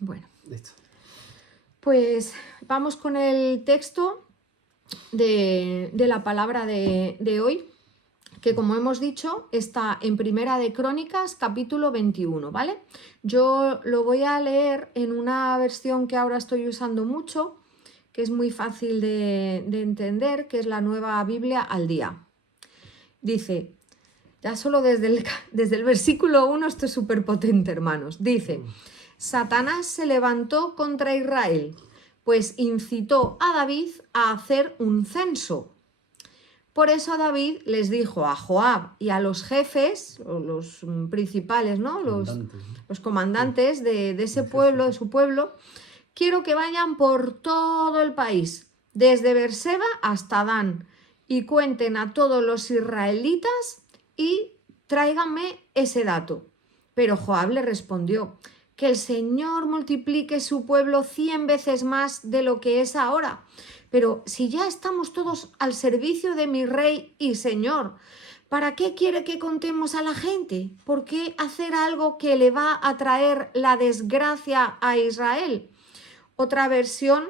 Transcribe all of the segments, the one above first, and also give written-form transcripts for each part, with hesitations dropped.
Bueno, Listo. pues vamos con el texto de la palabra de hoy, que como hemos dicho está en Primera de Crónicas, capítulo 21, ¿vale? Yo lo voy a leer en una versión que ahora estoy usando mucho, que es muy fácil de entender, que es la Nueva Biblia al Día. Dice, ya solo desde el versículo 1 esto es súper potente, hermanos. Dice, Satanás se levantó contra Israel, pues incitó a David a hacer un censo. Por eso David les dijo a Joab y a los jefes, o los principales, ¿no? Los comandantes de ese pueblo, de su pueblo, quiero que vayan por todo el país, desde Beerseba hasta Dan, y cuenten a todos los israelitas y tráiganme ese dato. Pero Joab le respondió, que el Señor multiplique su pueblo 100 veces más de lo que es ahora. Pero si ya estamos todos al servicio de mi rey y señor, ¿para qué quiere que contemos a la gente? ¿Por qué hacer algo que le va a traer la desgracia a Israel? Otra versión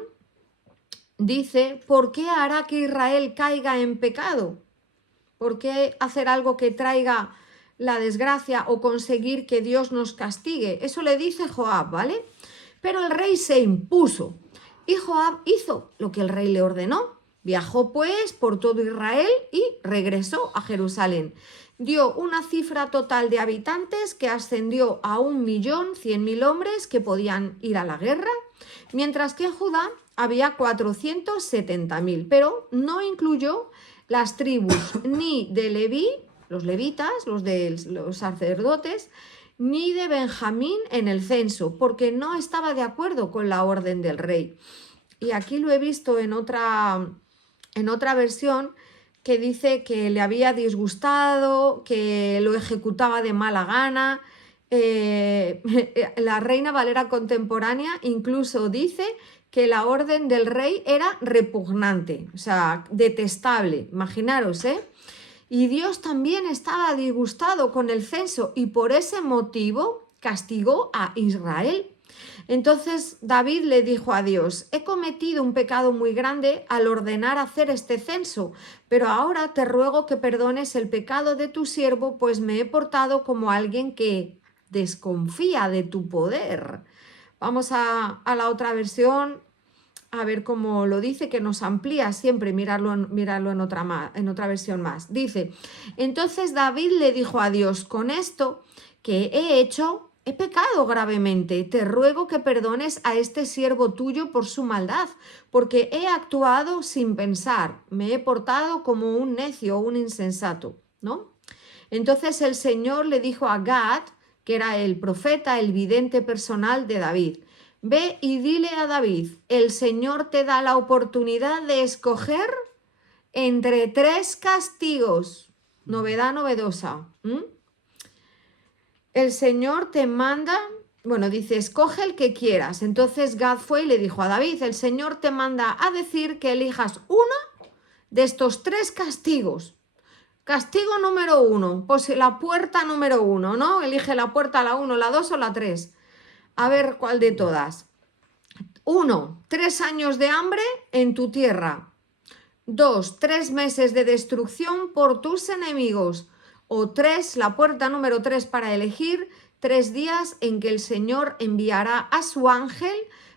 dice, ¿por qué hará que Israel caiga en pecado? ¿Por qué hacer algo que traiga la desgracia o conseguir que Dios nos castigue? Eso le dice Joab, ¿vale? Pero el rey se impuso y Joab hizo lo que el rey le ordenó. Viajó pues por todo Israel y regresó a Jerusalén. Dio una cifra total de habitantes que ascendió a 1.100.000 hombres que podían ir a la guerra, mientras que en Judá había 470.000, pero no incluyó las tribus ni de Leví, los levitas, los sacerdotes, ni de Benjamín en el censo, porque no estaba de acuerdo con la orden del rey. Y aquí lo he visto en otra versión que dice que le había disgustado, que lo ejecutaba de mala gana. La Reina Valera contemporánea incluso dice que la orden del rey era repugnante, o sea, detestable, imaginaros, ¿eh? Y Dios también estaba disgustado con el censo y por ese motivo castigó a Israel. Entonces David le dijo a Dios, he cometido un pecado muy grande al ordenar hacer este censo, pero ahora te ruego que perdones el pecado de tu siervo, pues me he portado como alguien que desconfía de tu poder. Vamos a la otra versión, a ver cómo lo dice, que nos amplía siempre, mirarlo en otra versión más. Dice, entonces David le dijo a Dios, con esto que he hecho, he pecado gravemente, te ruego que perdones a este siervo tuyo por su maldad, porque he actuado sin pensar, me he portado como un necio o un insensato, ¿no? Entonces el Señor le dijo a Gad, que era el profeta, el vidente personal de David, ve y dile a David, el Señor te da la oportunidad de escoger entre 3 castigos. Novedad novedosa. El Señor te manda, bueno, dice, escoge el que quieras. Entonces Gad fue y le dijo a David, el Señor te manda a decir que elijas uno de estos 3 castigos. Castigo número 1, pues la puerta número 1, ¿no? Elige la puerta, la 1, la 2 o la 3. A ver cuál de todas. 1, 3 años de hambre en tu tierra. 2, 3 meses de destrucción por tus enemigos. O 3, la puerta número 3 para elegir, 3 días en que el Señor enviará a su ángel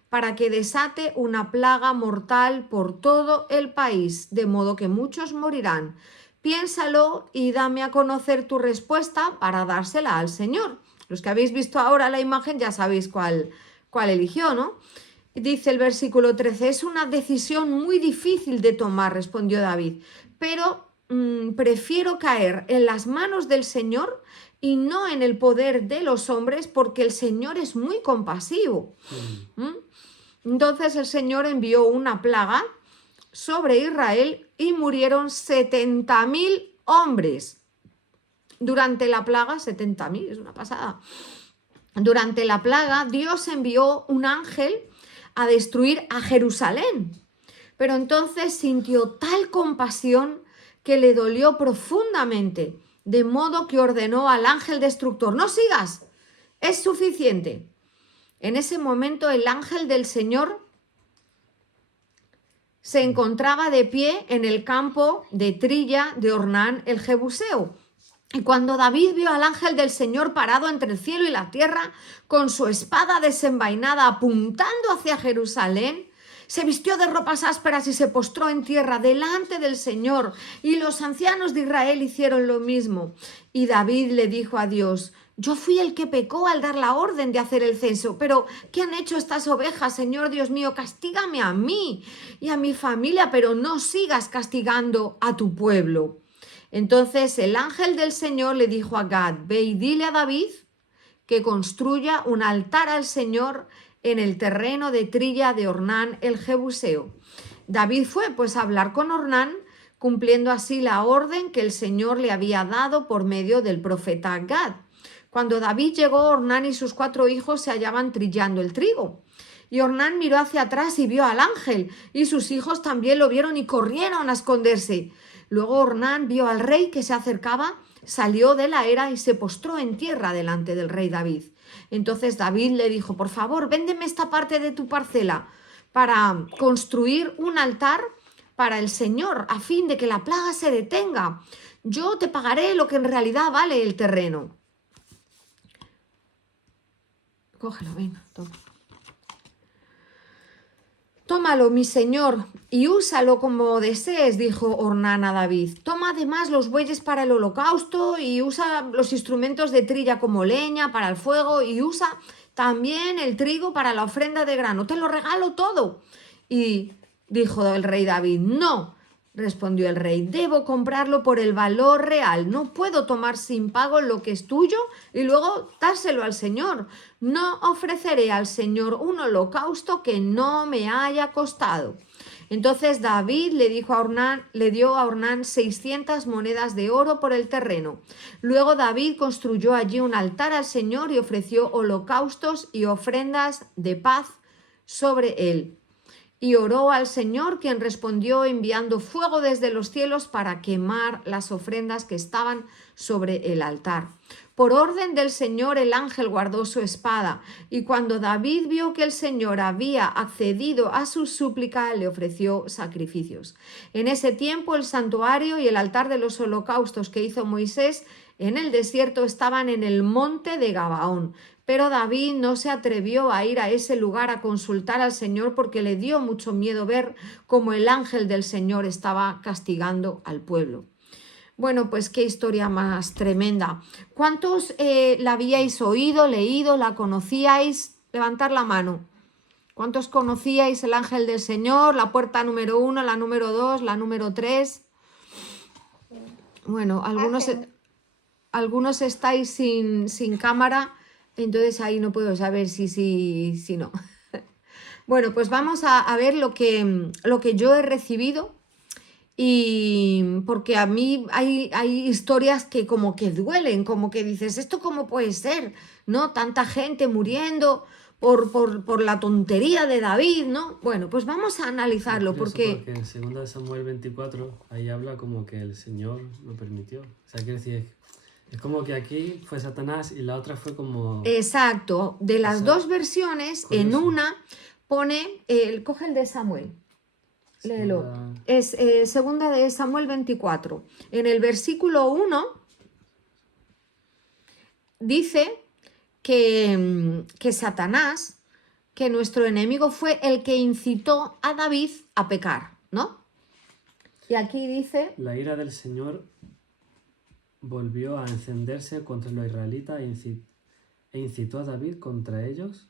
para que desate una plaga mortal por todo el país, de modo que muchos morirán. Piénsalo y dame a conocer tu respuesta para dársela al Señor. Los que habéis visto ahora la imagen ya sabéis cuál eligió, ¿no? Dice el versículo 13, es una decisión muy difícil de tomar, respondió David, pero prefiero caer en las manos del Señor y no en el poder de los hombres, porque el Señor es muy compasivo. Entonces el Señor envió una plaga sobre Israel y murieron 70.000 hombres. Durante la plaga, 70.000, es una pasada. Durante la plaga, Dios envió un ángel a destruir a Jerusalén. Pero entonces sintió tal compasión que le dolió profundamente, de modo que ordenó al ángel destructor, no sigas, es suficiente. En ese momento el ángel del Señor se encontraba de pie en el campo de trilla de Ornán el Jebuseo. Y cuando David vio al ángel del Señor parado entre el cielo y la tierra, con su espada desenvainada apuntando hacia Jerusalén, se vistió de ropas ásperas y se postró en tierra delante del Señor. Y los ancianos de Israel hicieron lo mismo. Y David le dijo a Dios: yo fui el que pecó al dar la orden de hacer el censo, pero ¿qué han hecho estas ovejas, Señor Dios mío? Castígame a mí y a mi familia, pero no sigas castigando a tu pueblo. Entonces el ángel del Señor le dijo a Gad: ve y dile a David que construya un altar al Señor en el terreno de trilla de Ornán el Jebuseo. David fue pues a hablar con Ornán, cumpliendo así la orden que el Señor le había dado por medio del profeta Gad. Cuando David llegó, Ornán y sus 4 hijos se hallaban trillando el trigo. Y Ornán miró hacia atrás y vio al ángel, y sus hijos también lo vieron y corrieron a esconderse. Luego Ornán vio al rey que se acercaba, salió de la era y se postró en tierra delante del rey David. Entonces David le dijo: por favor, véndeme esta parte de tu parcela para construir un altar para el Señor, a fin de que la plaga se detenga. Yo te pagaré lo que en realidad vale el terreno. Cógelo, venga, toma. Tómalo, mi señor, y úsalo como desees, dijo Ornán a David. Toma además los bueyes para el holocausto y usa los instrumentos de trilla como leña para el fuego y usa también el trigo para la ofrenda de grano. Te lo regalo todo. Y dijo el rey David: no. Respondió el rey: debo comprarlo por el valor real. No puedo tomar sin pago lo que es tuyo y luego dárselo al Señor. No ofreceré al Señor un holocausto que no me haya costado. Entonces David le dio a Ornán 600 monedas de oro por el terreno. Luego David construyó allí un altar al Señor y ofreció holocaustos y ofrendas de paz sobre él. Y oró al Señor, quien respondió enviando fuego desde los cielos para quemar las ofrendas que estaban sobre el altar. Por orden del Señor el ángel guardó su espada, y cuando David vio que el Señor había accedido a su súplica, le ofreció sacrificios. En ese tiempo el santuario y el altar de los holocaustos que hizo Moisés en el desierto estaban en el monte de Gabaón. Pero David no se atrevió a ir a ese lugar a consultar al Señor porque le dio mucho miedo ver cómo el ángel del Señor estaba castigando al pueblo. Bueno, pues qué historia más tremenda. ¿Cuántos la habíais oído, leído, la conocíais? Levantar la mano. ¿Cuántos conocíais el ángel del Señor? La puerta número 1, la número 2, la número 3. Bueno, algunos estáis sin cámara. Entonces ahí no puedo saber si no. Bueno, pues vamos a ver lo que yo he recibido, y porque a mí hay historias que como que duelen, como que dices, ¿esto cómo puede ser? ¿No? Tanta gente muriendo por la tontería de David, ¿no? Bueno, pues vamos a analizarlo porque en 2 Samuel 24 ahí habla como que el Señor lo permitió. O sea, quiere decir, es como que aquí fue Satanás y la otra fue como... Exacto, de las dos versiones, curioso. En una pone, coge el de Samuel, léelo, es segunda de Samuel 24. En el versículo 1 dice que Satanás, que nuestro enemigo, fue el que incitó a David a pecar, ¿no? Y aquí dice... La ira del Señor volvió a encenderse contra los israelitas e incitó a David contra ellos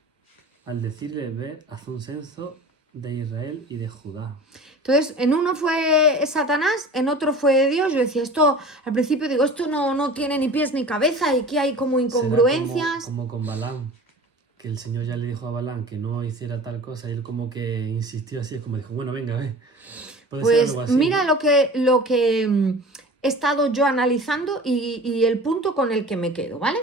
al decirle: ve, haz un censo de Israel y de Judá. Entonces, en uno fue Satanás, en otro fue Dios. Yo decía, esto, al principio digo, esto no tiene ni pies ni cabeza, y que hay como incongruencias. Como con Balaam, que el Señor ya le dijo a Balaam que no hiciera tal cosa, y él como que insistió así, es como dijo, bueno, venga, ve. Pues mira, ¿no? lo que he estado yo analizando y el punto con el que me quedo, ¿vale?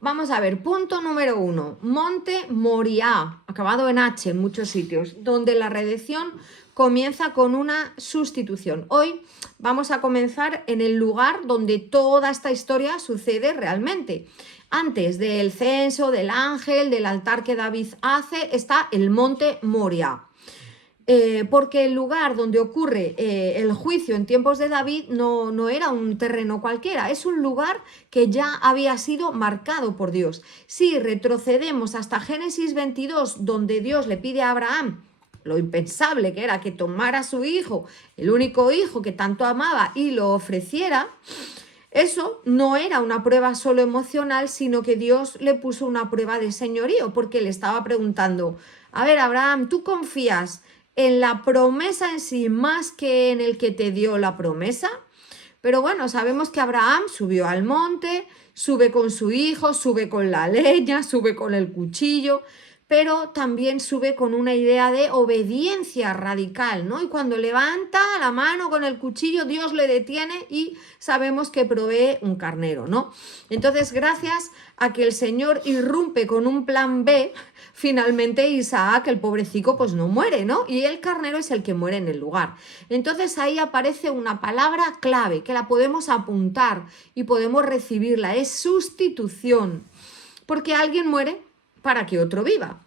Vamos a ver, punto número 1, Monte Moriah, acabado en H en muchos sitios, donde la redención comienza con una sustitución. Hoy vamos a comenzar en el lugar donde toda esta historia sucede realmente. Antes del censo, del ángel, del altar que David hace, está el monte Moria. Porque el lugar donde ocurre el juicio en tiempos de David no era un terreno cualquiera, es un lugar que ya había sido marcado por Dios. Si retrocedemos hasta Génesis 22, donde Dios le pide a Abraham lo impensable que era que tomara a su hijo, el único hijo que tanto amaba, y lo ofreciera, eso no era una prueba solo emocional, sino que Dios le puso una prueba de señorío, porque le estaba preguntando, a ver, Abraham, ¿tú confías en la promesa en sí más que en el que te dio la promesa? Pero bueno, sabemos que Abraham subió al monte, sube con su hijo, sube con la leña, sube con el cuchillo, pero también sube con una idea de obediencia radical, ¿no? Y cuando levanta la mano con el cuchillo, Dios le detiene y sabemos que provee un carnero, ¿no? Entonces, gracias a que el Señor irrumpe con un plan B, finalmente Isaac, el pobrecito, pues no muere, ¿no? Y el carnero es el que muere en el lugar. Entonces ahí aparece una palabra clave que la podemos apuntar y podemos recibirla, es sustitución, porque alguien muere para que otro viva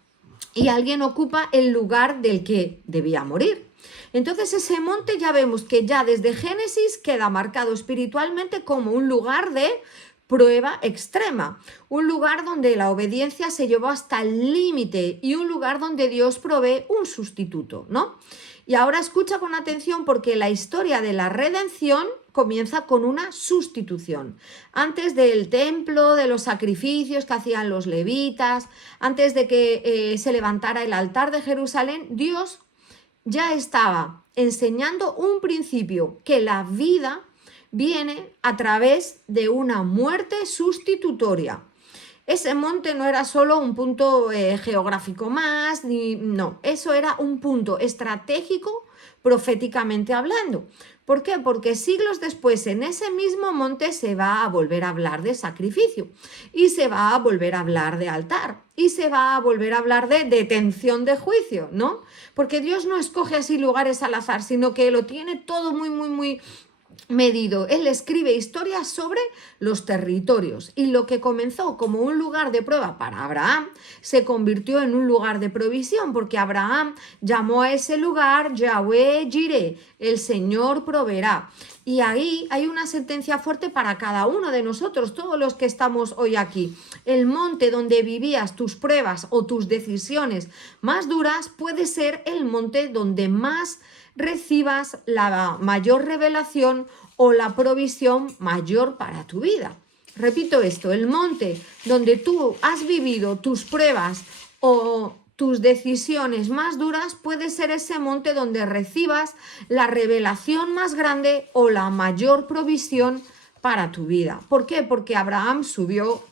y alguien ocupa el lugar del que debía morir. Entonces ese monte ya vemos que ya desde Génesis queda marcado espiritualmente como un lugar de prueba extrema, un lugar donde la obediencia se llevó hasta el límite y un lugar donde Dios provee un sustituto, ¿no? Y ahora escucha con atención porque la historia de la redención comienza con una sustitución. Antes del templo, de los sacrificios que hacían los levitas, antes de que se levantara el altar de Jerusalén, Dios ya estaba enseñando un principio, que la vida viene a través de una muerte sustitutoria. Ese monte no era solo un punto geográfico más, no, eso era un punto estratégico proféticamente hablando. ¿Por qué? Porque siglos después en ese mismo monte se va a volver a hablar de sacrificio y se va a volver a hablar de altar y se va a volver a hablar de detención de juicio, ¿no? Porque Dios no escoge así lugares al azar, sino que lo tiene todo muy medido. Él escribe historias sobre los territorios y lo que comenzó como un lugar de prueba para Abraham se convirtió en un lugar de provisión, porque Abraham llamó a ese lugar Yahweh Jireh, el Señor proveerá. Y ahí hay una sentencia fuerte para cada uno de nosotros, todos los que estamos hoy aquí. El monte donde vivías tus pruebas o tus decisiones más duras puede ser el monte donde más recibas la mayor revelación o la provisión mayor para tu vida. Repito esto, el monte donde tú has vivido tus pruebas o tus decisiones más duras puede ser ese monte donde recibas la revelación más grande o la mayor provisión para tu vida. ¿Por qué? Porque Abraham subió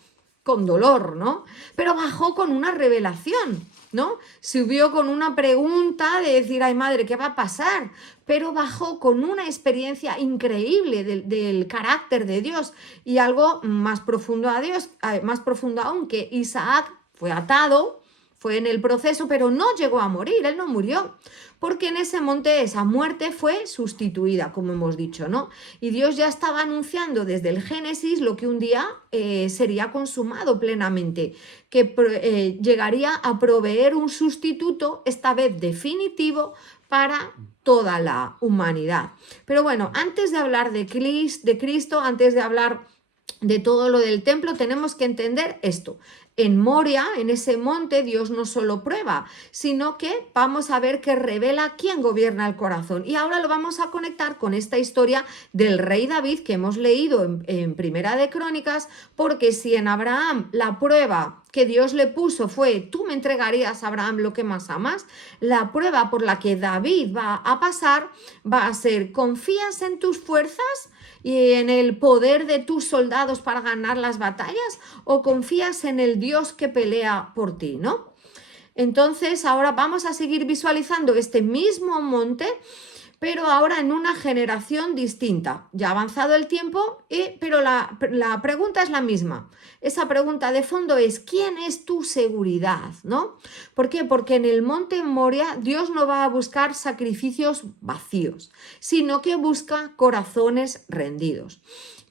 con dolor, ¿no? Pero bajó con una revelación, ¿no? Subió con una pregunta de decir, ay madre, ¿qué va a pasar? Pero bajó con una experiencia increíble del carácter de Dios y algo más profundo a Dios, más profundo aún, que Isaac fue atado, fue en el proceso, pero no llegó a morir, él no murió, porque en ese monte esa muerte fue sustituida, como hemos dicho, ¿no? Y Dios ya estaba anunciando desde el Génesis lo que un día sería consumado plenamente, que llegaría a proveer un sustituto, esta vez definitivo, para toda la humanidad. Pero bueno, antes de hablar de Cristo, antes de hablar de todo lo del templo, tenemos que entender esto. En Moria, en ese monte, Dios no solo prueba, sino que vamos a ver que revela quién gobierna el corazón. Y ahora lo vamos a conectar con esta historia del rey David que hemos leído en Primera de Crónicas, porque si en Abraham la prueba que Dios le puso fue, tú me entregarías, Abraham, lo que más amas, la prueba por la que David va a pasar va a ser, ¿confías en tus fuerzas y en el poder de tus soldados para ganar las batallas o confías en el Dios que pelea por ti, ¿no? Entonces ahora vamos a seguir visualizando este mismo monte, pero ahora en una generación distinta. Ya ha avanzado el tiempo, pero la pregunta es la misma. Esa pregunta de fondo es, ¿quién es tu seguridad? ¿No? ¿Por qué? Porque en el monte Moria Dios no va a buscar sacrificios vacíos, sino que busca corazones rendidos.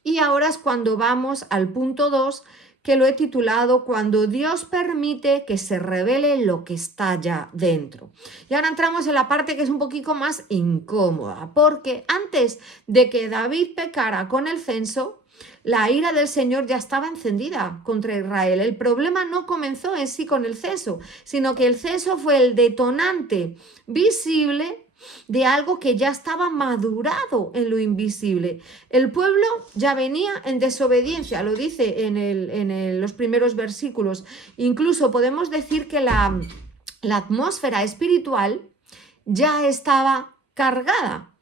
Y ahora es cuando vamos al punto 2, que lo he titulado Cuando Dios permite que se revele lo que está ya dentro. Y ahora entramos en la parte que es un poquito más incómoda, porque antes de que David pecara con el censo, la ira del Señor ya estaba encendida contra Israel. El problema no comenzó en sí con el censo, sino que el censo fue el detonante visible de algo que ya estaba madurado en lo invisible. El pueblo ya venía en desobediencia, lo dice en los primeros versículos. Incluso podemos decir que la atmósfera espiritual ya estaba cargada.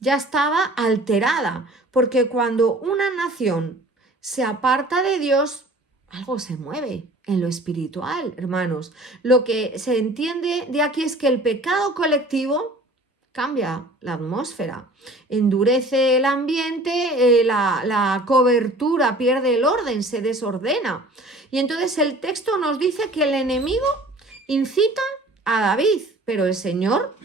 Ya estaba alterada, porque cuando una nación se aparta de Dios, algo se mueve en lo espiritual, hermanos. Lo que se entiende de aquí es que el pecado colectivo cambia la atmósfera, endurece el ambiente, la cobertura pierde el orden, se desordena. Y entonces el texto nos dice que el enemigo incita a David, pero el Señor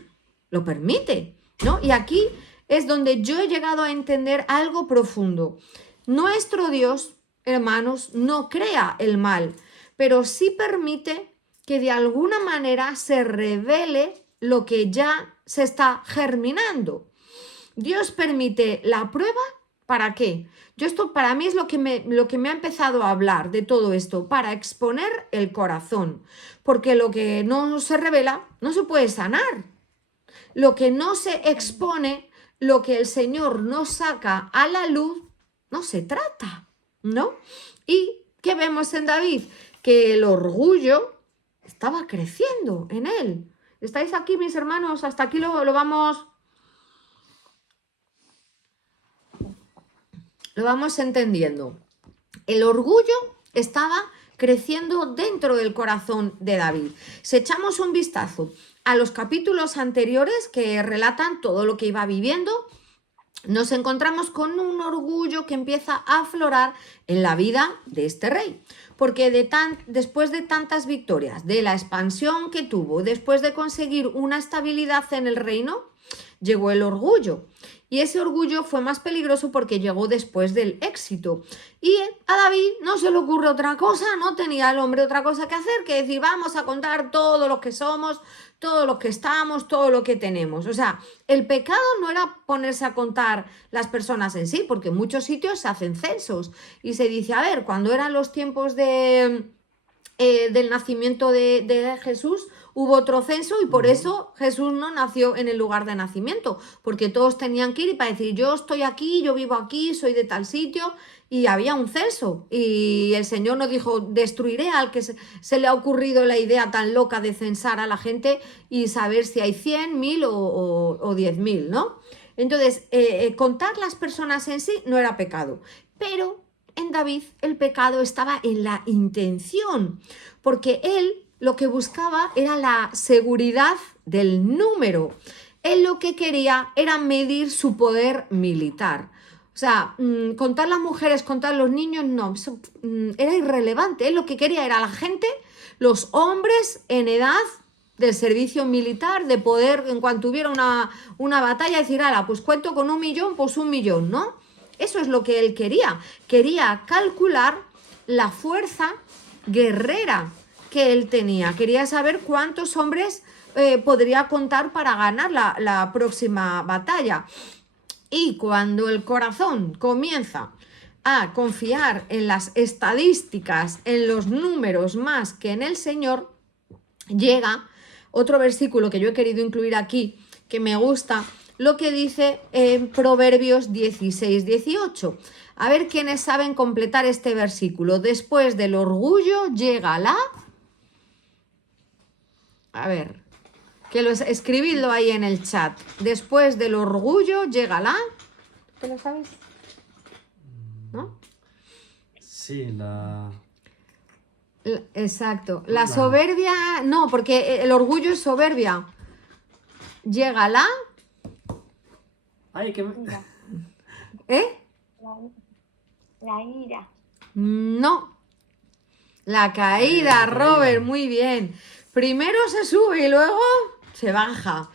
lo permite, ¿no? Y aquí es donde yo he llegado a entender algo profundo. Nuestro Dios, hermanos, no crea el mal, pero sí permite que de alguna manera se revele lo que ya se está germinando. Dios permite la prueba, ¿para qué? Esto para mí es lo que me ha empezado a hablar de todo esto, para exponer el corazón, porque lo que no se revela no se puede sanar. Lo que no se expone, lo que el Señor no saca a la luz, no se trata, ¿no? ¿Y qué vemos en David? Que el orgullo estaba creciendo en él. ¿Estáis aquí, mis hermanos? Hasta aquí lo vamos entendiendo. El orgullo estaba creciendo dentro del corazón de David. Si echamos un vistazo a los capítulos anteriores que relatan todo lo que iba viviendo, nos encontramos con un orgullo que empieza a aflorar en la vida de este rey. Porque después de tantas victorias, de la expansión que tuvo, después de conseguir una estabilidad en el reino, llegó el orgullo. Y ese orgullo fue más peligroso porque llegó después del éxito. Y a David no se le ocurre otra cosa, no tenía el hombre otra cosa que hacer que decir, vamos a contar todo lo que somos, todo lo que estamos, todo lo que tenemos. O sea, el pecado no era ponerse a contar las personas en sí, porque en muchos sitios se hacen censos y se dice, a ver, cuando eran los tiempos del nacimiento de Jesús, hubo otro censo y por eso Jesús no nació en el lugar de nacimiento, porque todos tenían que ir y para decir, yo estoy aquí, yo vivo aquí, soy de tal sitio, y había un censo. Y el Señor nos dijo, destruiré al que se le ha ocurrido la idea tan loca de censar a la gente y saber si hay 100, 1000 o 10.000, ¿no? Entonces, contar las personas en sí no era pecado, pero en David el pecado estaba en la intención, porque él lo que buscaba era la seguridad del número. Él lo que quería era medir su poder militar. O sea, contar las mujeres, contar los niños, no, eso, era irrelevante. Él lo que quería era la gente, los hombres en edad del servicio militar, de poder, en cuanto hubiera una batalla, decir, ala, pues cuento con 1 millón, pues 1 millón, ¿no? Eso es lo que él quería. Quería calcular la fuerza guerrera que él tenía. Quería saber cuántos hombres podría contar para ganar la próxima batalla. Y cuando el corazón comienza a confiar en las estadísticas, en los números más que en el Señor, llega otro versículo que yo he querido incluir aquí, que me gusta, lo que dice en Proverbios 16, 18. A ver quiénes saben completar este versículo. Después del orgullo llega la... A ver, escribidlo ahí en el chat. Después del orgullo llega la... ¿Qué lo sabéis? ¿No? Sí, Exacto. La soberbia... No, porque el orgullo es soberbia. Llega la... Ay, que ¿Eh? La ira. No. La caída, La caída. Robert, muy bien. Primero se sube y luego se baja.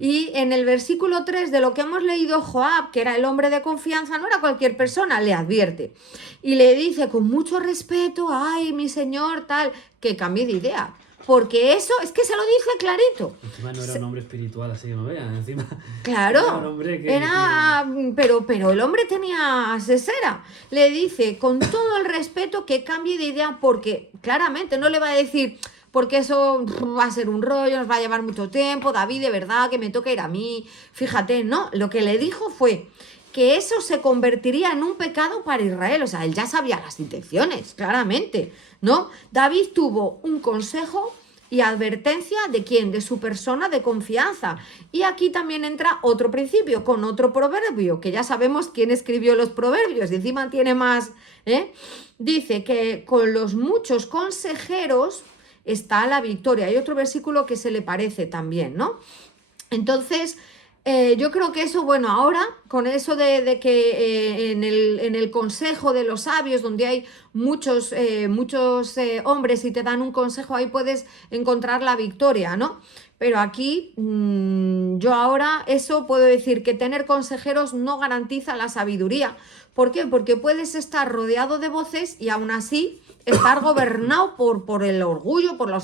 Y en el versículo 3 de lo que hemos leído, Joab, que era el hombre de confianza, no era cualquier persona, le advierte. Y le dice con mucho respeto, ay, mi señor, tal, que cambie de idea. Porque eso es que se lo dice clarito. Encima no era un hombre espiritual, así que no vean. Encima Claro, era un hombre que... pero el hombre tenía asesera. Le dice con todo el respeto que cambie de idea porque claramente no le va a decir porque eso va a ser un rollo, nos va a llevar mucho tiempo, David, de verdad que me toca ir a mí. Fíjate, no, lo que le dijo fue que eso se convertiría en un pecado para Israel. O sea, él ya sabía las intenciones, claramente, ¿no? David tuvo un consejo y advertencia de quién, de su persona de confianza. Y aquí también entra otro principio, con otro proverbio, que ya sabemos quién escribió los proverbios, y encima tiene más, ¿eh? Dice que con los muchos consejeros está la victoria. Hay otro versículo que se le parece también, ¿no? Entonces, yo creo que eso, bueno, ahora con eso de que en el consejo de los sabios, donde hay muchos hombres y te dan un consejo, ahí puedes encontrar la victoria, ¿no? Pero aquí yo ahora eso puedo decir que tener consejeros no garantiza la sabiduría. ¿Por qué? Porque puedes estar rodeado de voces y aún así estar gobernado por el orgullo, por la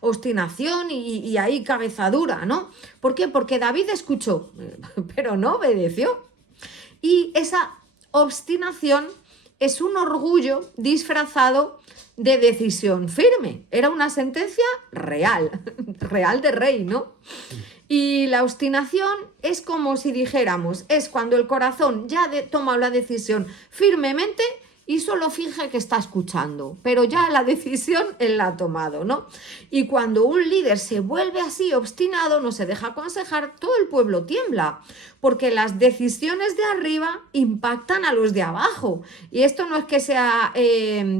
obstinación y ahí cabeza dura, ¿no? ¿Por qué? Porque David escuchó, pero no obedeció. Y esa obstinación es un orgullo disfrazado de decisión firme. Era una sentencia real, real de rey, ¿no? Y la obstinación es como si dijéramos, es cuando el corazón ya toma la decisión firmemente y solo finge que está escuchando, pero ya la decisión él la ha tomado, ¿no? Y cuando un líder se vuelve así obstinado, no se deja aconsejar, todo el pueblo tiembla, porque las decisiones de arriba impactan a los de abajo. Y esto no es que sea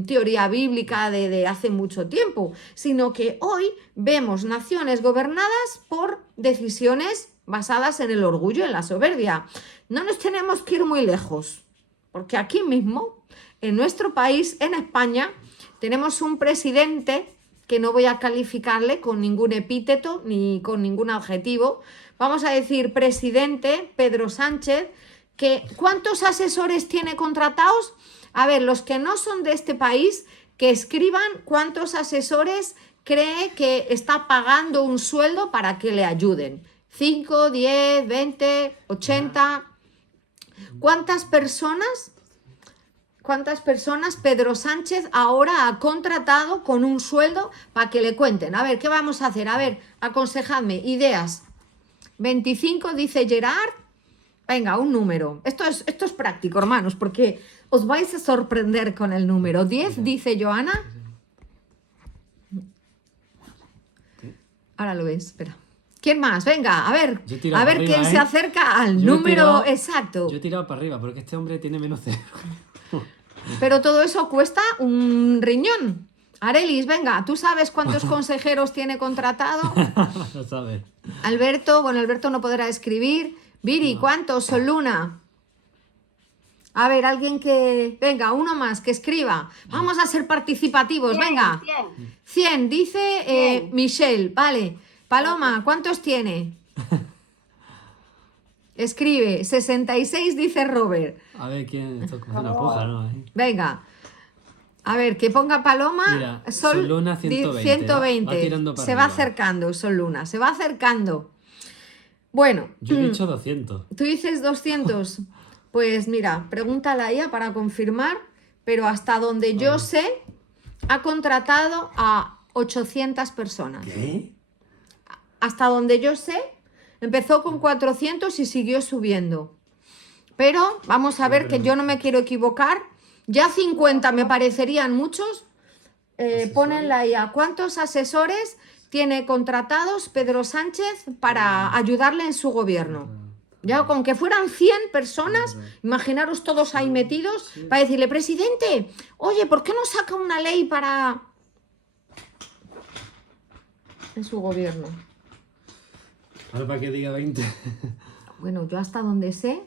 teoría bíblica de hace mucho tiempo, sino que hoy vemos naciones gobernadas por decisiones basadas en el orgullo, en la soberbia. No nos tenemos que ir muy lejos, porque aquí mismo, en nuestro país, en España, tenemos un presidente que no voy a calificarle con ningún epíteto ni con ningún adjetivo. Vamos a decir presidente Pedro Sánchez, que ¿cuántos asesores tiene contratados? A ver, los que no son de este país, que escriban cuántos asesores cree que está pagando un sueldo para que le ayuden. 5, 10, 20, 80. ¿Cuántas personas Pedro Sánchez ahora ha contratado con un sueldo para que le cuenten? A ver, ¿qué vamos a hacer? A ver, aconsejadme, ideas. 25 dice Gerard. Venga, un número. Esto es práctico, hermanos, porque os vais a sorprender con el número. 10 dice Joana. Ahora lo ves, espera. ¿Quién más? Venga, a ver quién se acerca al número exacto. Yo he tirado para arriba, porque este hombre tiene menos cerebro. Pero todo eso cuesta un riñón. Arelis, venga, ¿tú sabes cuántos consejeros tiene contratado? Lo sabes. Alberto no podrá escribir. Viri, ¿cuántos? Soluna. A ver, alguien que... Venga, uno más, que escriba. Vamos a ser participativos, 100, venga. 100. 100, dice 100. Michelle, vale. Paloma, ¿cuántos tiene? Escribe, 66 dice Robert. A ver quién... Esto es una puja, ¿no? Venga. A ver, que ponga Paloma. Mira, Soluna 120. 120. Va tirando para se va arriba. acercando, Soluna, se va acercando. Bueno. Yo he dicho 200. Tú dices 200. Pues mira, pregúntale a ella para confirmar, pero hasta donde yo sé, ha contratado a 800 personas. ¿Qué? Hasta donde yo sé, empezó con 400 y siguió subiendo. Pero vamos a ver, que yo no me quiero equivocar. Ya 50 me parecerían muchos. Ponenla ahí. ¿A cuántos asesores tiene contratados Pedro Sánchez para ayudarle en su gobierno? Ya con que fueran 100 personas, imaginaros todos ahí metidos, para decirle, presidente, oye, ¿por qué no saca una ley para... en su gobierno? Ahora para que diga 20. Bueno, yo hasta donde sé...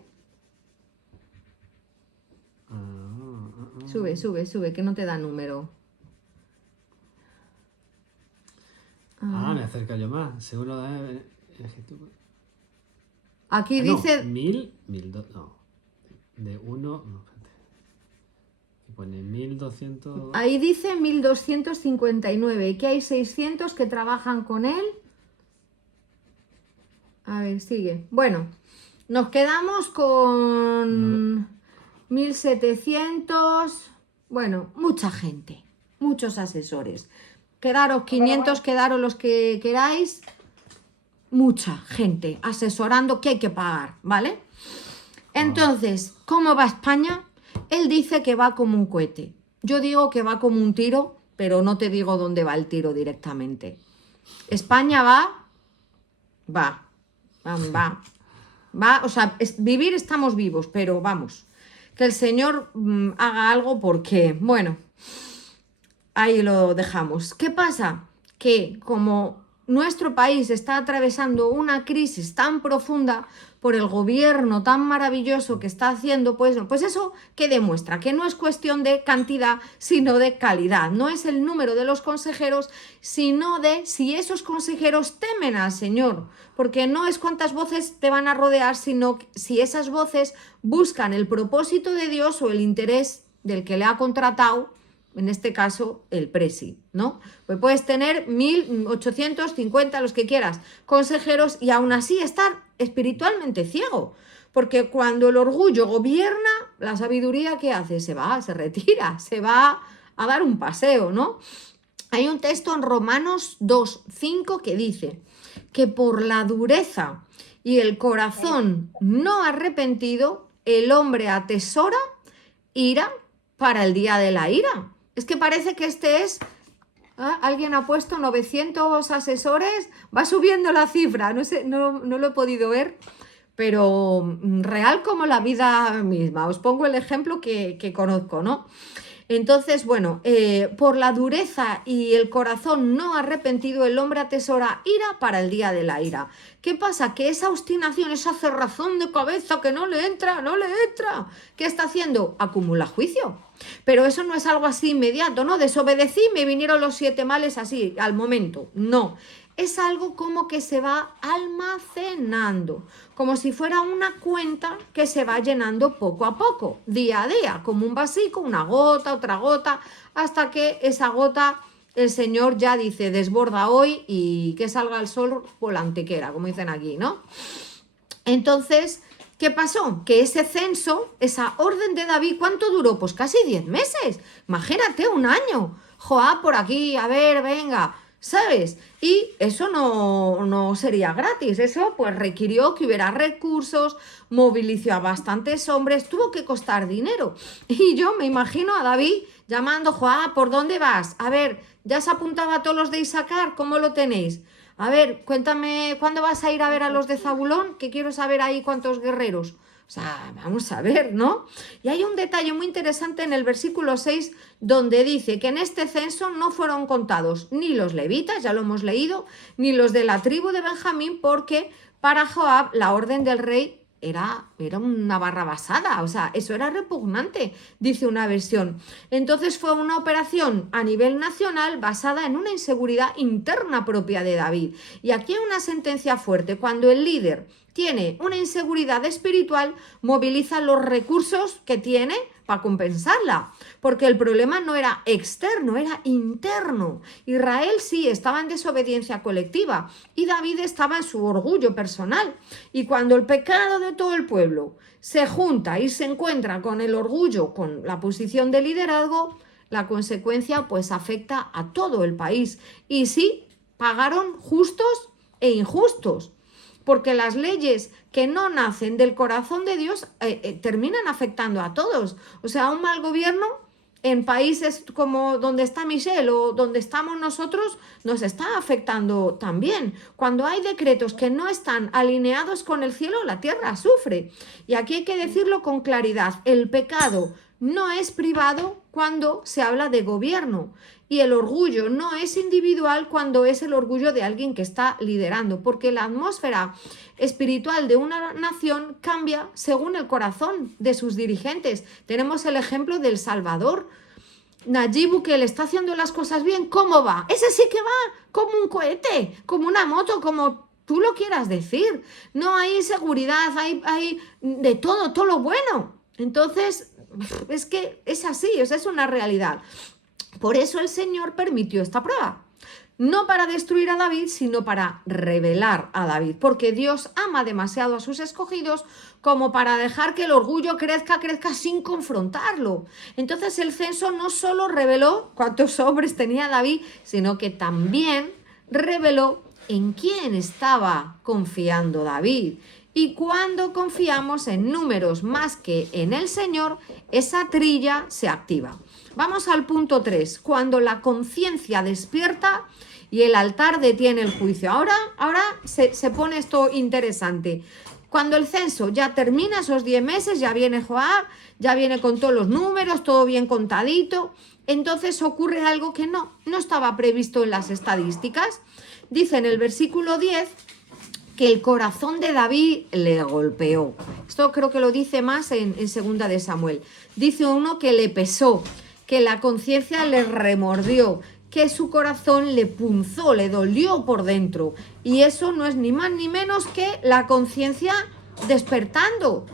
Sube, que no te da número. Me acerca yo más. Seguro Aquí No, dice... 1000, no. De 1, no, espérate. Aquí pone 1200. Ahí dice 1259, que hay 600 que trabajan con él. A ver, sigue. Bueno, nos quedamos con 1700. Bueno, mucha gente, muchos asesores. Quedaros 500, quedaros los que queráis. Mucha gente asesorando que hay que pagar, ¿vale? Entonces, ¿cómo va España? Él dice que va como un cohete. Yo digo que va como un tiro, pero no te digo dónde va el tiro directamente. España va, o sea, vivir estamos vivos, pero vamos, que el Señor haga algo porque, bueno, ahí lo dejamos. ¿Qué pasa? Que como nuestro país está atravesando una crisis tan profunda por el gobierno tan maravilloso que está haciendo, pues eso que demuestra que no es cuestión de cantidad, sino de calidad. No es el número de los consejeros, sino de si esos consejeros temen al Señor. Porque no es cuántas voces te van a rodear, sino si esas voces buscan el propósito de Dios o el interés del que le ha contratado, en este caso el presi, ¿no? Pues puedes tener 1850, los que quieras, consejeros y aún así estar espiritualmente ciego, porque cuando el orgullo gobierna, la sabiduría, ¿qué hace? Se retira, se va a dar un paseo, ¿no? Hay un texto en Romanos 2:5 que dice que por la dureza y el corazón no arrepentido, el hombre atesora ira para el día de la ira. Es que parece que este es... alguien ha puesto 900 asesores, va subiendo la cifra, no sé, no lo he podido ver, pero real como la vida misma. Os pongo el ejemplo que conozco, ¿no? Entonces, bueno, por la dureza y el corazón no arrepentido, el hombre atesora ira para el día de la ira. ¿Qué pasa? Que esa obstinación, esa cerrazón de cabeza que no le entra, ¿qué está haciendo? Acumula juicio. Pero eso no es algo así inmediato, ¿no? Desobedecí, me vinieron los 7 males así, al momento. No. Es algo como que se va almacenando, como si fuera una cuenta que se va llenando poco a poco, día a día, como un vasico, una gota, otra gota, hasta que esa gota el Señor ya dice, desborda hoy y que salga el sol por la antequera, como dicen aquí, ¿no? Entonces, ¿qué pasó? Que ese censo, esa orden de David, ¿cuánto duró? Pues casi 10 meses, imagínate, un año. Joab por aquí, a ver, venga... ¿Sabes? Y eso no sería gratis, eso pues requirió que hubiera recursos, movilizó a bastantes hombres, tuvo que costar dinero. Y yo me imagino a David llamando, Joab, ¿por dónde vas? A ver, ¿ya se apuntaba a todos los de Isaacar? ¿Cómo lo tenéis? A ver, cuéntame, ¿cuándo vas a ir a ver a los de Zabulón? Que quiero saber ahí cuántos guerreros. O sea, vamos a ver, ¿no? Y hay un detalle muy interesante en el versículo 6 donde dice que en este censo no fueron contados ni los levitas, ya lo hemos leído, ni los de la tribu de Benjamín, porque para Joab la orden del rey era una barra basada, o sea, eso era repugnante, dice una versión. Entonces fue una operación a nivel nacional basada en una inseguridad interna propia de David. Y aquí hay una sentencia fuerte, cuando el líder tiene una inseguridad espiritual, moviliza los recursos que tiene para compensarla, porque el problema no era externo, era interno. Israel sí estaba en desobediencia colectiva y David estaba en su orgullo personal. Y cuando el pecado de todo el pueblo se junta y se encuentra con el orgullo, con la posición de liderazgo, la consecuencia pues afecta a todo el país. Y sí, pagaron justos e injustos, porque las leyes que no nacen del corazón de Dios terminan afectando a todos. O sea, un mal gobierno en países como donde está Michelle o donde estamos nosotros nos está afectando también. Cuando hay decretos que no están alineados con el cielo, la tierra sufre. Y aquí hay que decirlo con claridad, el pecado no es privado cuando se habla de gobierno. Y el orgullo no es individual cuando es el orgullo de alguien que está liderando, porque la atmósfera espiritual de una nación cambia según el corazón de sus dirigentes. Tenemos el ejemplo del Salvador. Nayib Bukele está haciendo las cosas bien, ¿cómo va? Ese sí que va como un cohete, como una moto, como tú lo quieras decir. No hay seguridad, hay de todo lo bueno. Entonces, es que es así, o sea, es una realidad. Por eso el Señor permitió esta prueba. No para destruir a David, sino para revelar a David, porque Dios ama demasiado a sus escogidos como para dejar que el orgullo crezca sin confrontarlo. Entonces el censo no solo reveló cuántos hombres tenía David, sino que también reveló en quién estaba confiando David. Y cuando confiamos en números más que en el Señor, esa trilla se activa. Vamos al punto 3, cuando la conciencia despierta y el altar detiene el juicio. Ahora se pone esto interesante. Cuando el censo ya termina esos 10 meses, ya viene Joab, ya viene con todos los números, todo bien contadito, entonces ocurre algo que no estaba previsto en las estadísticas. Dice en el versículo 10 que el corazón de David le golpeó. Esto creo que lo dice más en segunda de Samuel. Dice uno que le pesó, que la conciencia le remordió, que su corazón le punzó, le dolió por dentro. Y eso no es ni más ni menos que la conciencia despertando.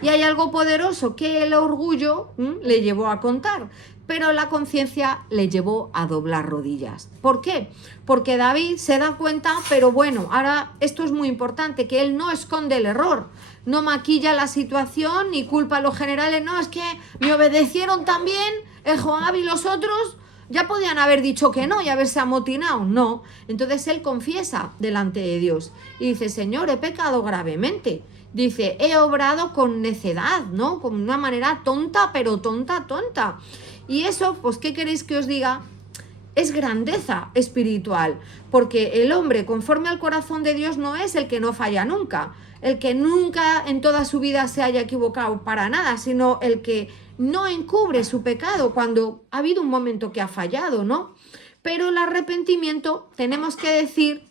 Y hay algo poderoso que el orgullo le llevó a contar, pero la conciencia le llevó a doblar rodillas. ¿Por qué? Porque David se da cuenta, pero bueno, ahora esto es muy importante, que él no esconde el error, no maquilla la situación ni culpa a los generales, no, es que me obedecieron también el Joab y los otros, ya podían haber dicho que no y haberse amotinado, no. Entonces él confiesa delante de Dios y dice, Señor, he pecado gravemente. Dice, he obrado con necedad, ¿no? Con una manera tonta, pero tonta. Y eso, pues, ¿qué queréis que os diga? Es grandeza espiritual, porque el hombre conforme al corazón de Dios no es el que no falla nunca, el que nunca en toda su vida se haya equivocado para nada, sino el que no encubre su pecado cuando ha habido un momento que ha fallado, ¿no? Pero el arrepentimiento, tenemos que decir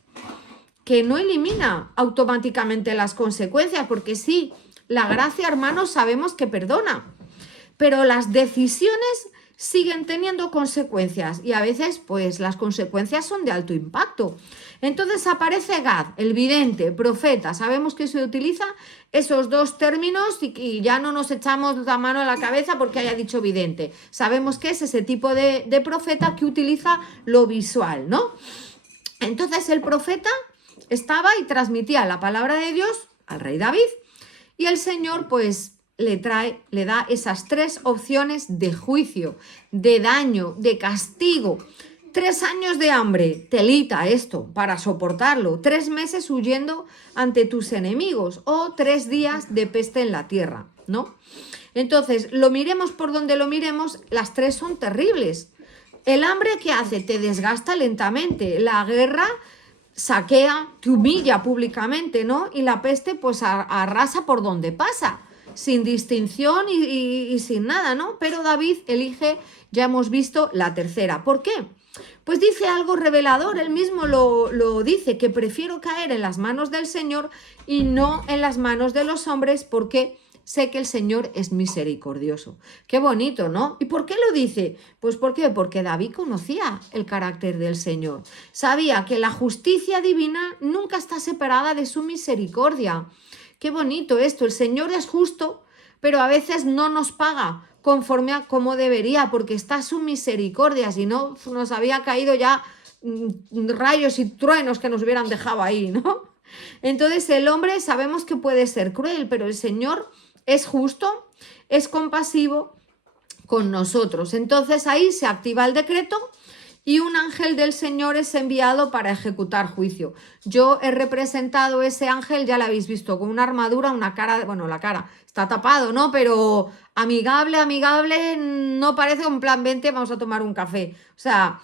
que no elimina automáticamente las consecuencias, porque sí, la gracia, hermanos, sabemos que perdona, pero las decisiones siguen teniendo consecuencias y a veces pues las consecuencias son de alto impacto. Entonces aparece Gad, el vidente, profeta. Sabemos que se utiliza esos dos términos y ya no nos echamos la mano a la cabeza porque haya dicho vidente. Sabemos que es ese tipo de profeta que utiliza lo visual, ¿no? Entonces el profeta estaba y transmitía la palabra de Dios al rey David y el Señor pues le da esas 3 opciones de juicio, de daño, de castigo. 3 años de hambre, telita esto, para soportarlo. 3 meses huyendo ante tus enemigos o 3 días de peste en la tierra, ¿no? Entonces, lo miremos por donde lo miremos, las 3 son terribles. El hambre, ¿qué hace? Te desgasta lentamente. La guerra saquea, te humilla públicamente, ¿no? Y la peste, pues arrasa por donde pasa, sin distinción y sin nada, ¿no? Pero David elige, ya hemos visto, la tercera. ¿Por qué? Pues dice algo revelador, él mismo lo dice, que prefiero caer en las manos del Señor y no en las manos de los hombres porque sé que el Señor es misericordioso. Qué bonito, ¿no? ¿Y por qué lo dice? Pues ¿por qué? Porque David conocía el carácter del Señor. Sabía que la justicia divina nunca está separada de su misericordia. Qué bonito esto, el Señor es justo, pero a veces no nos paga conforme a como debería, porque está su misericordia, si no nos había caído ya rayos y truenos que nos hubieran dejado ahí, ¿no? Entonces el hombre sabemos que puede ser cruel, pero el Señor es justo, es compasivo con nosotros. Entonces ahí se activa el decreto y un ángel del Señor es enviado para ejecutar juicio. Yo he representado ese ángel, ya lo habéis visto, con una armadura, una cara, bueno, la cara está tapado, ¿no? Pero amigable, no parece un plan 20, vamos a tomar un café. O sea,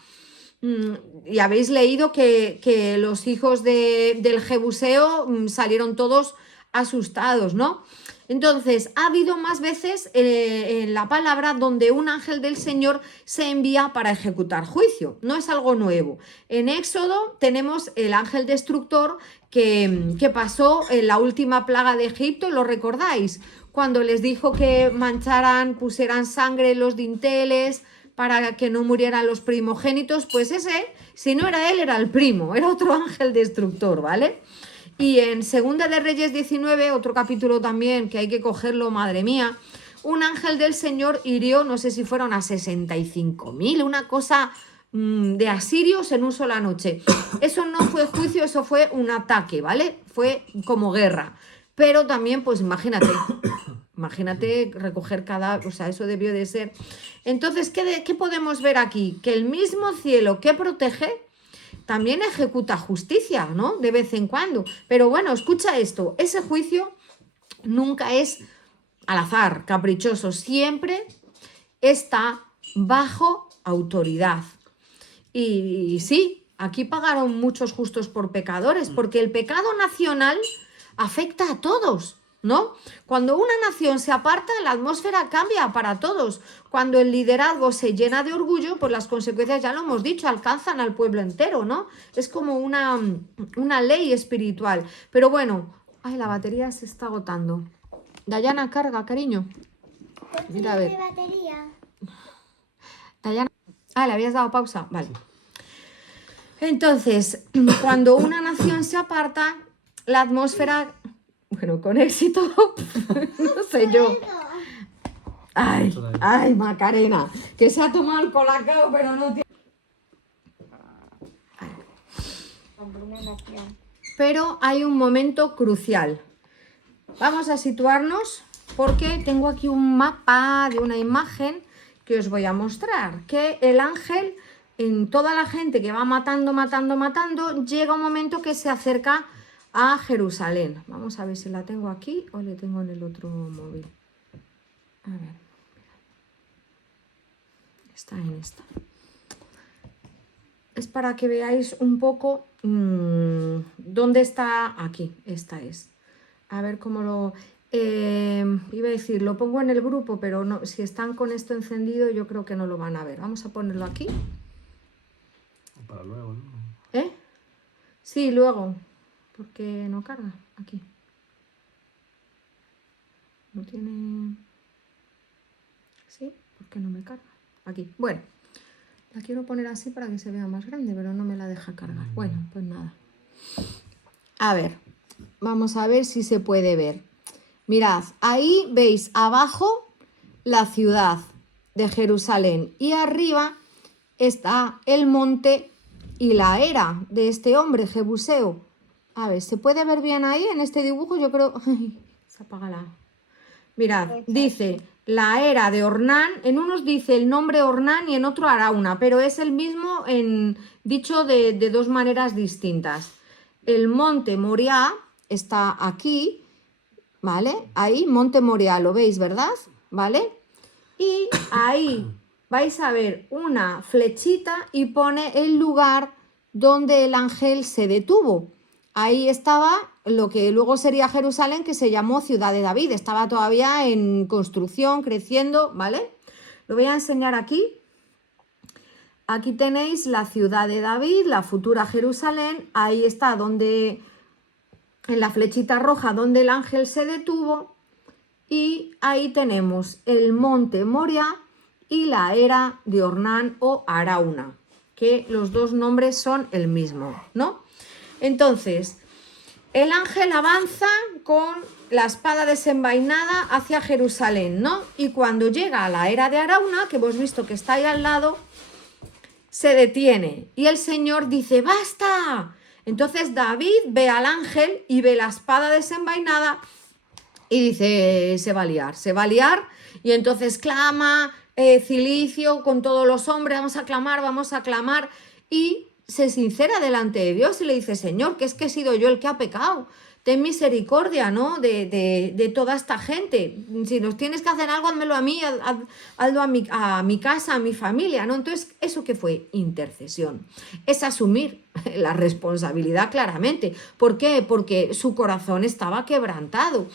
y habéis leído que los hijos del Jebuseo salieron todos asustados, ¿no? Entonces, ha habido más veces en la palabra donde un ángel del Señor se envía para ejecutar juicio. No es algo nuevo. En Éxodo tenemos el ángel destructor que pasó en la última plaga de Egipto, ¿lo recordáis? Cuando les dijo que mancharan, pusieran sangre en los dinteles para que no murieran los primogénitos, pues ese, si no era él, era el primo, era otro ángel destructor, ¿vale? Y en Segunda de Reyes 19, otro capítulo también que hay que cogerlo, madre mía, un ángel del Señor hirió, no sé si fueron a 65.000, una cosa de asirios en una sola noche. Eso no fue juicio, eso fue un ataque, ¿vale? Fue como guerra. Pero también, pues imagínate recoger o sea, eso debió de ser. Entonces, ¿qué podemos ver aquí? Que el mismo cielo que protege también ejecuta justicia, ¿no? De vez en cuando. Pero bueno, escucha esto, ese juicio nunca es al azar, caprichoso, siempre está bajo autoridad. Y sí, aquí pagaron muchos justos por pecadores, porque el pecado nacional afecta a todos, ¿no? Cuando una nación se aparta, la atmósfera cambia para todos. Cuando el liderazgo se llena de orgullo, pues las consecuencias, ya lo hemos dicho, alcanzan al pueblo entero, ¿no? Es como una ley espiritual. Pero bueno, ay, la batería se está agotando. Dayana, carga, cariño. Mira, a ver. batería? Dayana. Ah, ¿le habías dado pausa? Vale. Entonces, cuando una nación se aparta, la atmósfera, bueno, con éxito, no sé yo. Ay, Macarena, que se ha tomado el colacao, pero no tiene... Pero hay un momento crucial. Vamos a situarnos porque tengo aquí un mapa de una imagen que os voy a mostrar. Que el ángel, en toda la gente que va matando, llega un momento que se acerca a Jerusalén. Vamos a ver si la tengo aquí o le tengo en el otro móvil. A ver. Está en esta. Es para que veáis un poco dónde está. Aquí, esta es. A ver cómo lo... iba a decir, lo pongo en el grupo, pero no, si están con esto encendido yo creo que no lo van a ver. Vamos a ponerlo aquí. Para luego, ¿no? ¿Eh? Sí, luego. Porque no carga. Aquí. No tiene... ¿Sí? ¿Por qué no me carga? Aquí. Bueno. La quiero poner así para que se vea más grande, pero no me la deja cargar. Bueno, pues nada. A ver. Vamos a ver si se puede ver. Mirad, ahí veis abajo la ciudad de Jerusalén y arriba está el monte y la era de este hombre, Jebuseo. A ver, ¿se puede ver bien ahí en este dibujo? Yo creo... Ay, se apaga la... Mirad, dice la era de Ornán, en unos dice el nombre Ornán y en otro Arauna, pero es el mismo dicho de dos maneras distintas. El monte Moriah está aquí, ¿vale? Ahí, monte Moriah, lo veis, ¿verdad? ¿Vale? Y ahí vais a ver una flechita y pone el lugar donde el ángel se detuvo. Ahí estaba lo que luego sería Jerusalén, que se llamó Ciudad de David. Estaba todavía en construcción, creciendo, ¿vale? Lo voy a enseñar aquí. Aquí tenéis la Ciudad de David, la futura Jerusalén. Ahí está donde, en la flechita roja, donde el ángel se detuvo. Y ahí tenemos el monte Moriah y la era de Ornán o Arauna, que los dos nombres son el mismo, ¿no? Entonces, el ángel avanza con la espada desenvainada hacia Jerusalén, ¿no? Y cuando llega a la era de Arauna, que hemos visto que está ahí al lado, se detiene y el Señor dice, ¡basta! Entonces David ve al ángel y ve la espada desenvainada y dice, se va a liar, y entonces clama Cilicio con todos los hombres, vamos a clamar, y se sincera delante de Dios y le dice, Señor, que es que he sido yo el que ha pecado, ten misericordia, ¿no? de toda esta gente, si nos tienes que hacer algo, házmelo a mí, hazlo a mi casa, a mi familia, ¿no? Entonces, ¿eso qué fue? Intercesión, es asumir la responsabilidad claramente. ¿Por qué? Porque su corazón estaba quebrantado.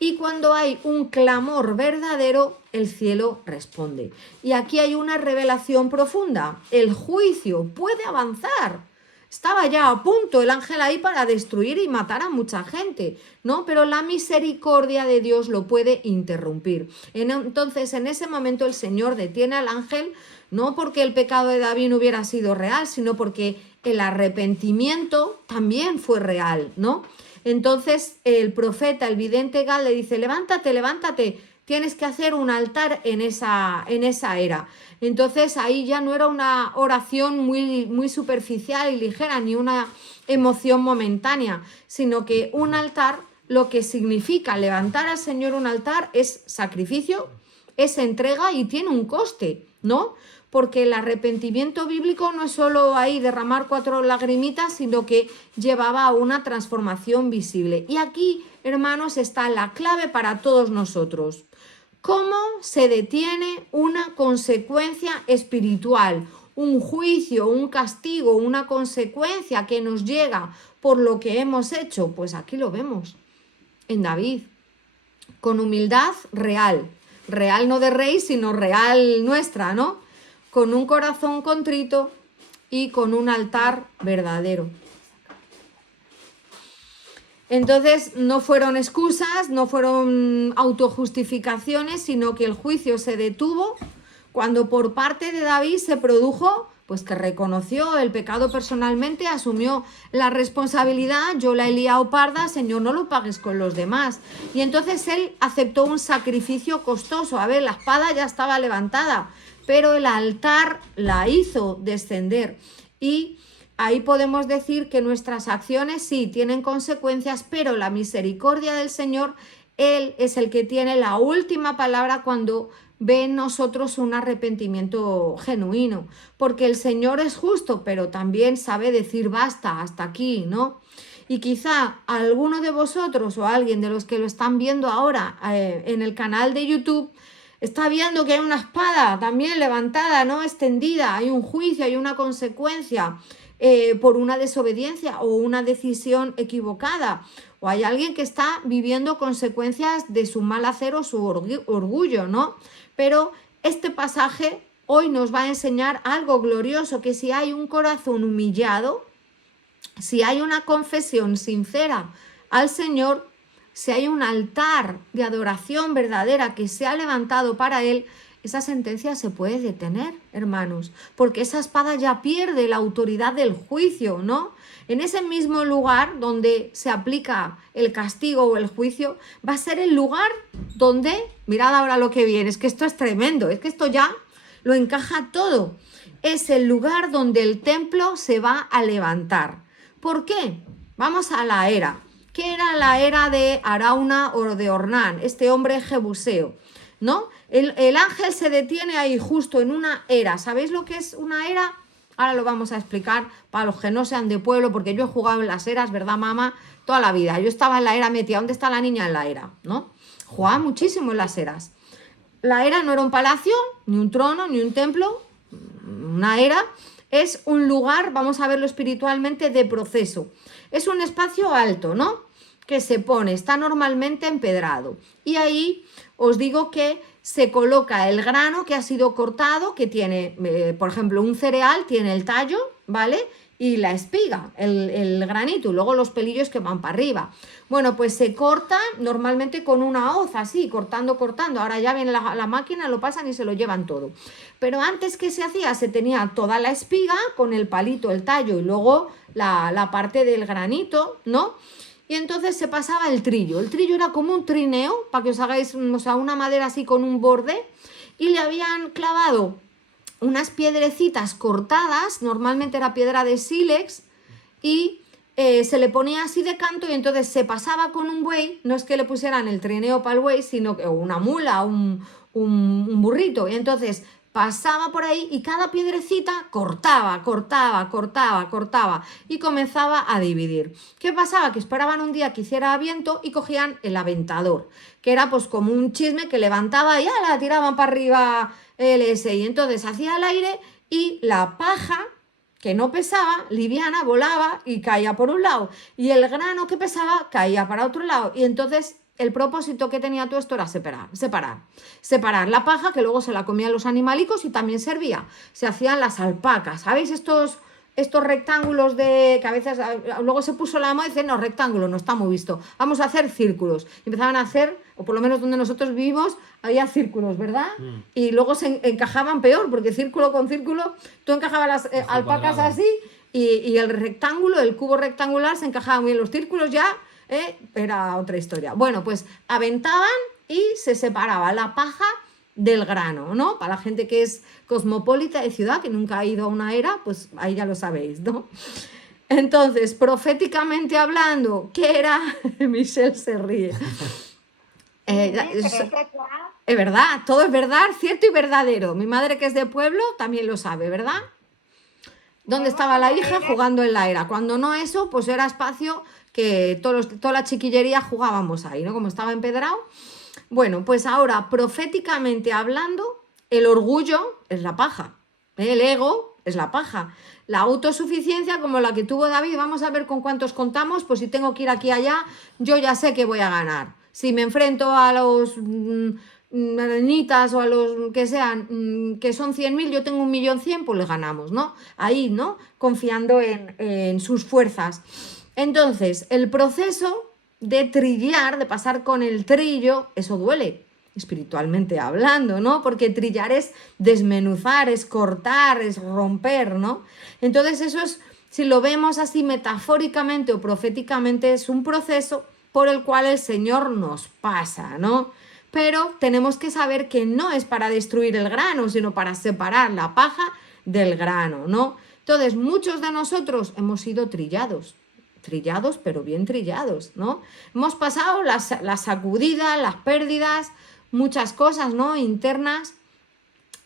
Y cuando hay un clamor verdadero, el cielo responde. Y aquí hay una revelación profunda. El juicio puede avanzar. Estaba ya a punto el ángel ahí para destruir y matar a mucha gente, ¿no? Pero la misericordia de Dios lo puede interrumpir. Entonces, en ese momento el Señor detiene al ángel, no porque el pecado de David no hubiera sido real, sino porque el arrepentimiento también fue real, ¿no? Entonces el profeta, el vidente Gad le dice, levántate, levántate, tienes que hacer un altar en esa era. Entonces ahí ya no era una oración muy superficial y ligera, ni una emoción momentánea, sino que un altar, lo que significa levantar al Señor un altar es sacrificio, es entrega y tiene un coste, ¿no? Porque el arrepentimiento bíblico no es solo ahí derramar 4 lagrimitas, sino que llevaba a una transformación visible. Y aquí, hermanos, está la clave para todos nosotros. ¿Cómo se detiene una consecuencia espiritual? Un juicio, un castigo, una consecuencia que nos llega por lo que hemos hecho. Pues aquí lo vemos, en David, con humildad real. Real no de rey, sino real nuestra, ¿no? Con un corazón contrito y con un altar verdadero. Entonces no fueron excusas, no fueron autojustificaciones, sino que el juicio se detuvo cuando por parte de David se produjo, pues que reconoció el pecado personalmente, asumió la responsabilidad, yo la he liado parda, Señor, no lo pagues con los demás. Y entonces él aceptó un sacrificio costoso. A ver, la espada ya estaba levantada, pero el altar la hizo descender. Y ahí podemos decir que nuestras acciones sí tienen consecuencias, pero la misericordia del Señor, Él es el que tiene la última palabra cuando ve en nosotros un arrepentimiento genuino, porque el Señor es justo, pero también sabe decir basta, hasta aquí, ¿no? Y quizá alguno de vosotros o alguien de los que lo están viendo ahora en el canal de YouTube está viendo que hay una espada también levantada, ¿no? Extendida, hay un juicio, hay una consecuencia por una desobediencia o una decisión equivocada. O hay alguien que está viviendo consecuencias de su mal hacer o su orgullo, ¿no? Pero este pasaje hoy nos va a enseñar algo glorioso, que si hay un corazón humillado, si hay una confesión sincera al Señor, si hay un altar de adoración verdadera que se ha levantado para Él, esa sentencia se puede detener, hermanos, porque esa espada ya pierde la autoridad del juicio, ¿no? En ese mismo lugar donde se aplica el castigo o el juicio, va a ser el lugar donde, mirad ahora lo que viene, es que esto es tremendo, es que esto ya lo encaja todo. Es el lugar donde el templo se va a levantar. ¿Por qué? Vamos a la era. ¿Qué era la era de Arauna o de Ornán, este hombre jebuseo? ¿No? El ángel se detiene ahí justo en una era. ¿Sabéis lo que es una era? Ahora lo vamos a explicar para los que no sean de pueblo, porque yo he jugado en las eras, ¿verdad, mamá? Toda la vida. Yo estaba en la era metida. ¿Dónde está la niña en la era? ¿No? Jugaba muchísimo en las eras. La era no era un palacio, ni un trono, ni un templo. Una era es un lugar, vamos a verlo espiritualmente, de proceso. Es un espacio alto, ¿no? Que se pone, está normalmente empedrado. Y ahí os digo que se coloca el grano que ha sido cortado, que tiene, por ejemplo, un cereal, tiene el tallo, ¿vale? Y la espiga, el granito, y luego los pelillos que van para arriba. Bueno, pues se corta normalmente con una hoz, así, cortando. Ahora ya viene la máquina, lo pasan y se lo llevan todo. Pero antes, ¿qué se hacía? Se tenía toda la espiga con el palito, el tallo y luego la parte del granito, ¿no? Y entonces se pasaba el trillo. El trillo era como un trineo, para que os hagáis, o sea, una madera así con un borde, y le habían clavado unas piedrecitas cortadas, normalmente era piedra de sílex, y se le ponía así de canto y entonces se pasaba con un buey, no es que le pusieran el trineo para el buey, sino que o una mula, un burrito, y entonces pasaba por ahí y cada piedrecita cortaba y comenzaba a dividir. ¿Qué pasaba? Que esperaban un día que hiciera viento y cogían el aventador, que era pues como un chisme que levantaba y ya la tiraban para arriba y entonces hacía el aire y la paja que no pesaba, liviana, volaba y caía por un lado, y el grano que pesaba caía para otro lado, y entonces el propósito que tenía todo esto era separar la paja, que luego se la comían los animalicos y también servía. Se hacían las alpacas, ¿sabéis? Estos estos rectángulos que a veces luego se puso la moda y dice, no, rectángulo no está muy visto, vamos a hacer círculos. Y empezaban a hacer, o por lo menos donde nosotros vivimos, había círculos, ¿verdad? Y luego se encajaban peor, porque círculo con círculo, tú encajabas las alpacas cuadrado. así y el rectángulo, el cubo rectangular se encajaba muy bien. Los círculos ya era otra historia. Bueno, pues aventaban y se separaba la paja del grano, ¿no? Para la gente que es cosmopolita de ciudad, que nunca ha ido a una era, pues ahí ya lo sabéis, ¿no? Entonces, proféticamente hablando, ¿qué era? Michelle se ríe. Pero Es eso ya, verdad, todo es verdad, cierto y verdadero. Mi madre, que es de pueblo, también lo sabe, ¿verdad? ¿Dónde podemos estaba la hija? saber, Jugando en la era. Cuando no eso, pues era espacio que toda la chiquillería jugábamos ahí, ¿no? Como estaba empedrado. Bueno, pues ahora, proféticamente hablando, el orgullo es la paja, el ego es la paja. La autosuficiencia, como la que tuvo David, vamos a ver con cuántos contamos, pues si tengo que ir aquí y allá, yo ya sé que voy a ganar. Si me enfrento a los arenitas o a los que sean, que son 100.000, yo tengo 1.100.000, pues le ganamos, ¿no? Ahí, ¿no? Confiando en sus fuerzas. Entonces, el proceso de trillar, de pasar con el trillo, eso duele, espiritualmente hablando, ¿no? Porque trillar es desmenuzar, es cortar, es romper, ¿no? Entonces eso es, si lo vemos así metafóricamente o proféticamente, es un proceso por el cual el Señor nos pasa, ¿no? Pero tenemos que saber que no es para destruir el grano, sino para separar la paja del grano, ¿no? Entonces, muchos de nosotros hemos sido trillados, pero bien trillados, ¿no? Hemos pasado las sacudidas, las pérdidas, muchas cosas, ¿no? Internas,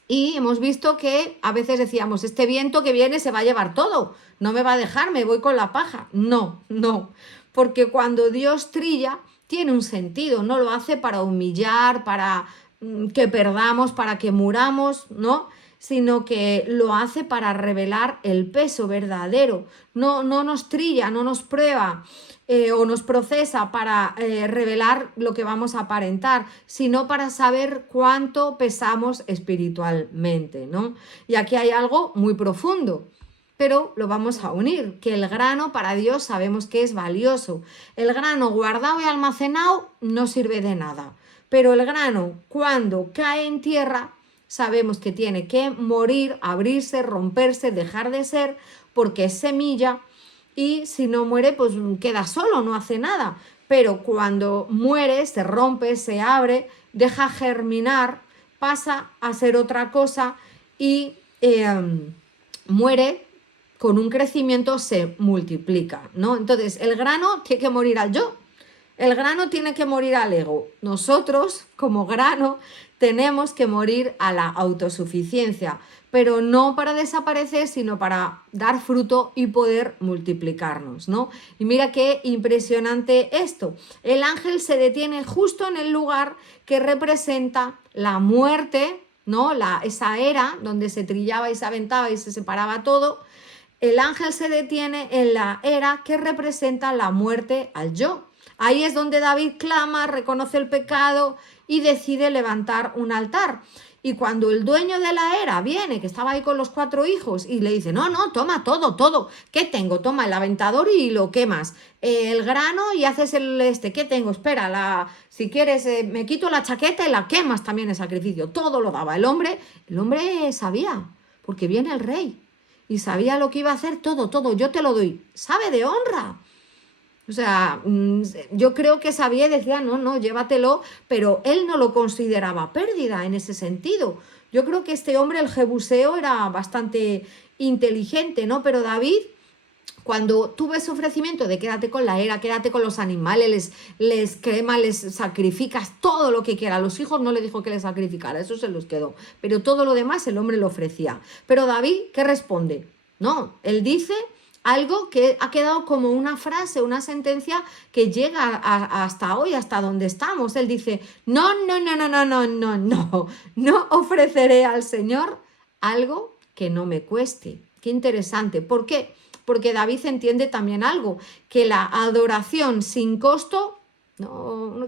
y hemos visto que a veces decíamos, este viento que viene se va a llevar todo, no me va a dejar, me voy con la paja. No, no, porque cuando Dios trilla, tiene un sentido, no lo hace para humillar, para que perdamos, para que muramos, ¿no? Sino que lo hace para revelar el peso verdadero. No, no nos trilla, no nos prueba o nos procesa para revelar lo que vamos a aparentar, sino para saber cuánto pesamos espiritualmente, ¿no? Y aquí hay algo muy profundo, pero lo vamos a unir, que el grano para Dios sabemos que es valioso. El grano guardado y almacenado no sirve de nada, pero el grano cuando cae en tierra sabemos que tiene que morir, abrirse, romperse, dejar de ser, porque es semilla y si no muere pues queda solo, no hace nada. Pero cuando muere, se rompe, se abre, deja germinar, pasa a ser otra cosa y muere con un crecimiento, se multiplica, ¿no? Entonces, el grano tiene que morir al yo, el grano tiene que morir al ego. Nosotros, como grano, tenemos que morir a la autosuficiencia, pero no para desaparecer, sino para dar fruto y poder multiplicarnos, ¿no? Y mira qué impresionante esto. El ángel se detiene justo en el lugar que representa la muerte, ¿no? Esa era donde se trillaba y se aventaba y se separaba todo. El ángel se detiene en la era que representa la muerte al yo. Ahí es donde David clama, reconoce el pecado y decide levantar un altar. Y cuando el dueño de la era viene, que estaba ahí con los 4 hijos, y le dice, no, no, toma todo, ¿qué tengo? Toma el aventador y lo quemas. El grano y haces ¿qué tengo? Espera, si quieres, me quito la chaqueta y la quemas también en sacrificio. Todo lo daba. El hombre sabía, porque viene el rey. Y sabía lo que iba a hacer, todo, yo te lo doy. Sabe de honra. O sea, yo creo que sabía y decía, no, llévatelo, pero él no lo consideraba pérdida en ese sentido. Yo creo que este hombre, el Jebuseo, era bastante inteligente, ¿no? Pero David, cuando tuvo ese ofrecimiento de quédate con la era, quédate con los animales, les crema, les sacrificas todo lo que quiera. A los hijos no le dijo que les sacrificara, eso se los quedó. Pero todo lo demás el hombre le ofrecía. Pero David, ¿qué responde? No, él dice algo que ha quedado como una frase, una sentencia que llega hasta hoy, hasta donde estamos. Él dice, no ofreceré al Señor algo que no me cueste. Qué interesante. ¿Por qué? Porque David entiende también algo, que la adoración sin costo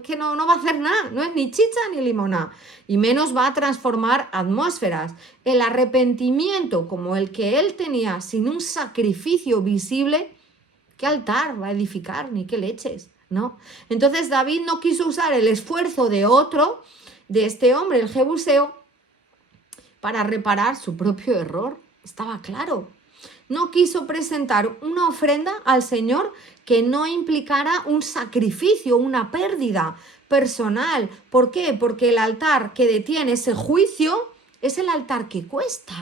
que no va a hacer nada, no es ni chicha ni limonada, y menos va a transformar atmósferas. El arrepentimiento como el que él tenía sin un sacrificio visible, ¿qué altar va a edificar? Ni qué leches, ¿no? Entonces David no quiso usar el esfuerzo de otro, de este hombre, el Jebuseo, para reparar su propio error. Estaba claro. No quiso presentar una ofrenda al Señor que no implicara un sacrificio, una pérdida personal. ¿Por qué? Porque el altar que detiene ese juicio es el altar que cuesta.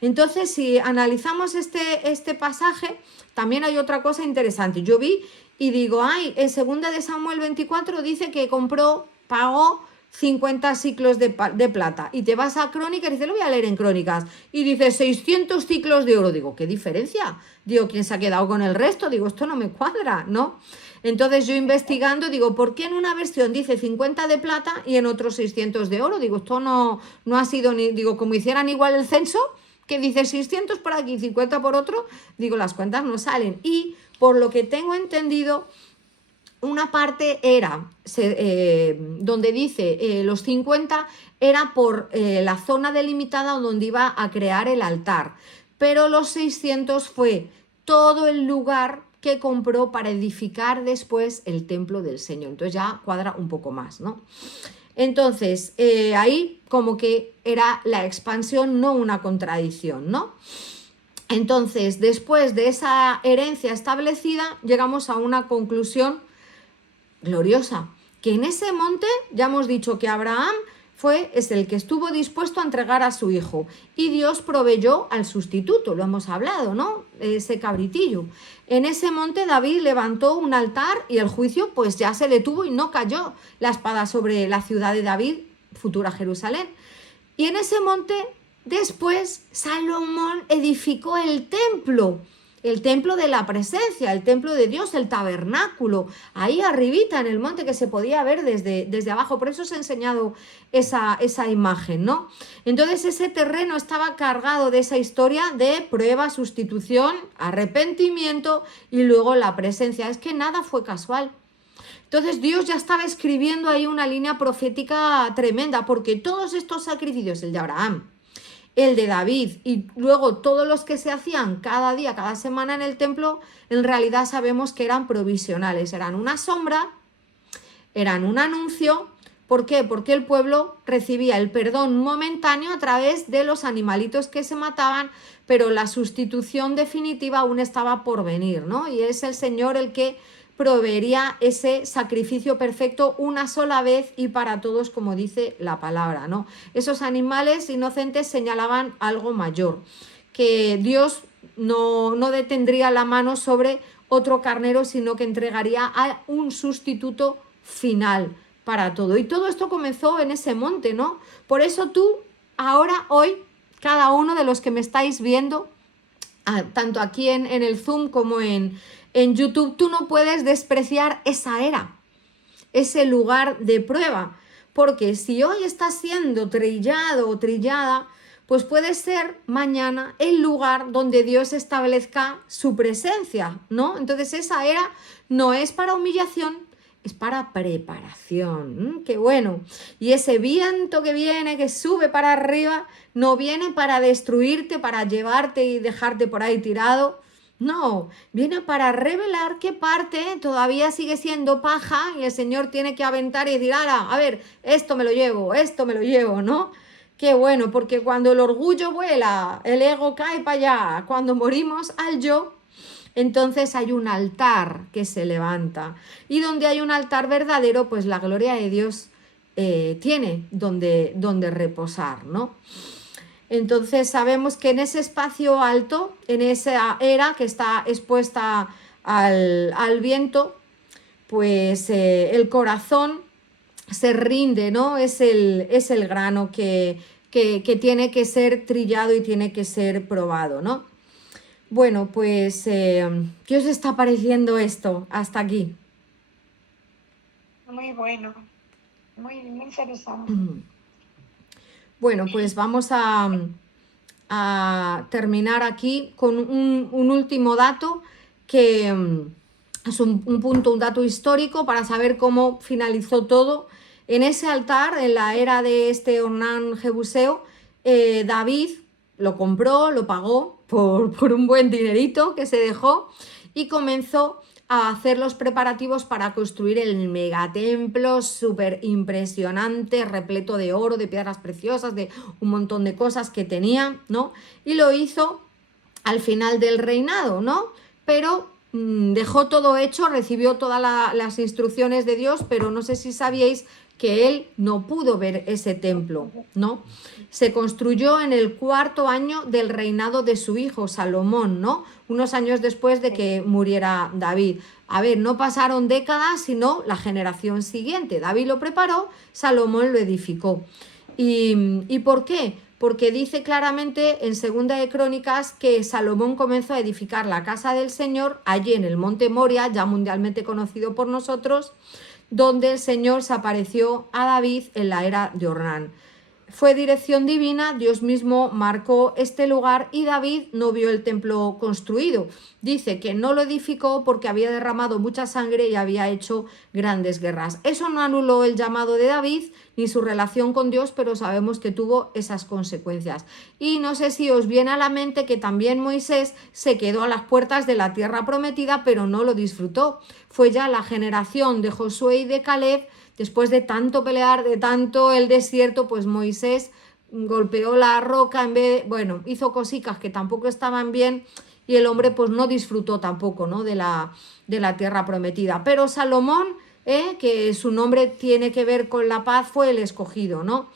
Entonces, si analizamos este pasaje, también hay otra cosa interesante. Yo vi y digo, en 2 de Samuel 24 dice que pagó 50 ciclos de plata. Y te vas a Crónicas y dice, lo voy a leer en Crónicas. Y dice 600 ciclos de oro. Digo, ¿qué diferencia? Digo, ¿quién se ha quedado con el resto? Digo, esto no me cuadra, ¿no? Entonces yo investigando, digo, ¿por qué en una versión dice 50 de plata y en otro 600 de oro? Digo, esto no ha sido ni, digo, como hicieran igual el censo, que dice 600 por aquí, 50 por otro, digo, las cuentas no salen. Y por lo que tengo entendido, una parte era, donde dice los 50, era por la zona delimitada donde iba a crear el altar, pero los 600 fue todo el lugar que compró para edificar después el templo del Señor. Entonces ya cuadra un poco más, ¿no? Entonces, ahí como que era la expansión, no una contradicción, ¿no? Entonces, después de esa herencia establecida, llegamos a una conclusión gloriosa, que en ese monte, ya hemos dicho que Abraham es el que estuvo dispuesto a entregar a su hijo, y Dios proveyó al sustituto, lo hemos hablado, ¿no? Ese cabritillo. En ese monte David levantó un altar y el juicio pues ya se detuvo y no cayó la espada sobre la ciudad de David, futura Jerusalén. Y en ese monte después Salomón edificó el templo de la presencia, el templo de Dios, el tabernáculo, ahí arribita en el monte que se podía ver desde abajo. Por eso os he enseñado esa imagen, ¿no? Entonces ese terreno estaba cargado de esa historia de prueba, sustitución, arrepentimiento y luego la presencia. Es que nada fue casual. Entonces Dios ya estaba escribiendo ahí una línea profética tremenda, porque todos estos sacrificios, el de Abraham, el de David y luego todos los que se hacían cada día, cada semana en el templo, en realidad sabemos que eran provisionales, eran una sombra, eran un anuncio. ¿Por qué? Porque el pueblo recibía el perdón momentáneo a través de los animalitos que se mataban, pero la sustitución definitiva aún estaba por venir, ¿no? Y es el Señor el que proveería ese sacrificio perfecto una sola vez y para todos, como dice la palabra, ¿no? Esos animales inocentes señalaban algo mayor, que Dios no detendría la mano sobre otro carnero, sino que entregaría a un sustituto final para todo. Y todo esto comenzó en ese monte, ¿no? Por eso tú, ahora, hoy, cada uno de los que me estáis viendo, tanto aquí en el Zoom como en YouTube, tú no puedes despreciar esa era, ese lugar de prueba, porque si hoy estás siendo trillado o trillada, pues puede ser mañana el lugar donde Dios establezca su presencia, ¿no? Entonces esa era no es para humillación, es para preparación. ¡Qué bueno! Y ese viento que viene, que sube para arriba, no viene para destruirte, para llevarte y dejarte por ahí tirado. No, viene para revelar qué parte todavía sigue siendo paja y el Señor tiene que aventar y decir, a ver, esto me lo llevo, ¿no? Qué bueno, porque cuando el orgullo vuela, el ego cae para allá, cuando morimos al yo, entonces hay un altar que se levanta. Y donde hay un altar verdadero, pues la gloria de Dios tiene donde reposar, ¿no? Entonces sabemos que en ese espacio alto, en esa era que está expuesta al viento, pues el corazón se rinde, ¿no? Es el grano que tiene que ser trillado y tiene que ser probado, ¿no? Bueno, pues, ¿qué os está pareciendo esto hasta aquí? Muy bueno, muy interesante. Bueno, pues vamos a terminar aquí con un último dato que es un punto, un dato histórico para saber cómo finalizó todo. En ese altar, en la era de este Ornán Jebuseo, David lo compró, lo pagó por un buen dinerito que se dejó y comenzó a hacer los preparativos para construir el megatemplo súper impresionante, repleto de oro, de piedras preciosas, de un montón de cosas que tenía, ¿no? Y lo hizo al final del reinado, ¿no? Pero dejó todo hecho, recibió todas las instrucciones de Dios, pero no sé si sabíais que él no pudo ver ese templo, ¿no? Se construyó en el 4º año del reinado de su hijo Salomón, ¿no? Unos años después de que muriera David. A ver, no pasaron décadas, sino la generación siguiente. David lo preparó, Salomón lo edificó. ¿Y por qué? Porque dice claramente en 2 de Crónicas que Salomón comenzó a edificar la casa del Señor allí en el monte Moria, ya mundialmente conocido por nosotros, donde el Señor se apareció a David en la era de Ornán. Fue dirección divina, Dios mismo marcó este lugar y David no vio el templo construido. Dice que no lo edificó porque había derramado mucha sangre y había hecho grandes guerras. Eso no anuló el llamado de David ni su relación con Dios, pero sabemos que tuvo esas consecuencias. Y no sé si os viene a la mente que también Moisés se quedó a las puertas de la tierra prometida, pero no lo disfrutó. Fue ya la generación de Josué y de Caleb. Después de tanto pelear, de tanto el desierto, pues Moisés golpeó la roca, hizo cositas que tampoco estaban bien y el hombre pues no disfrutó tampoco, ¿no? de la tierra prometida. Pero Salomón, que su nombre tiene que ver con la paz, fue el escogido, ¿no?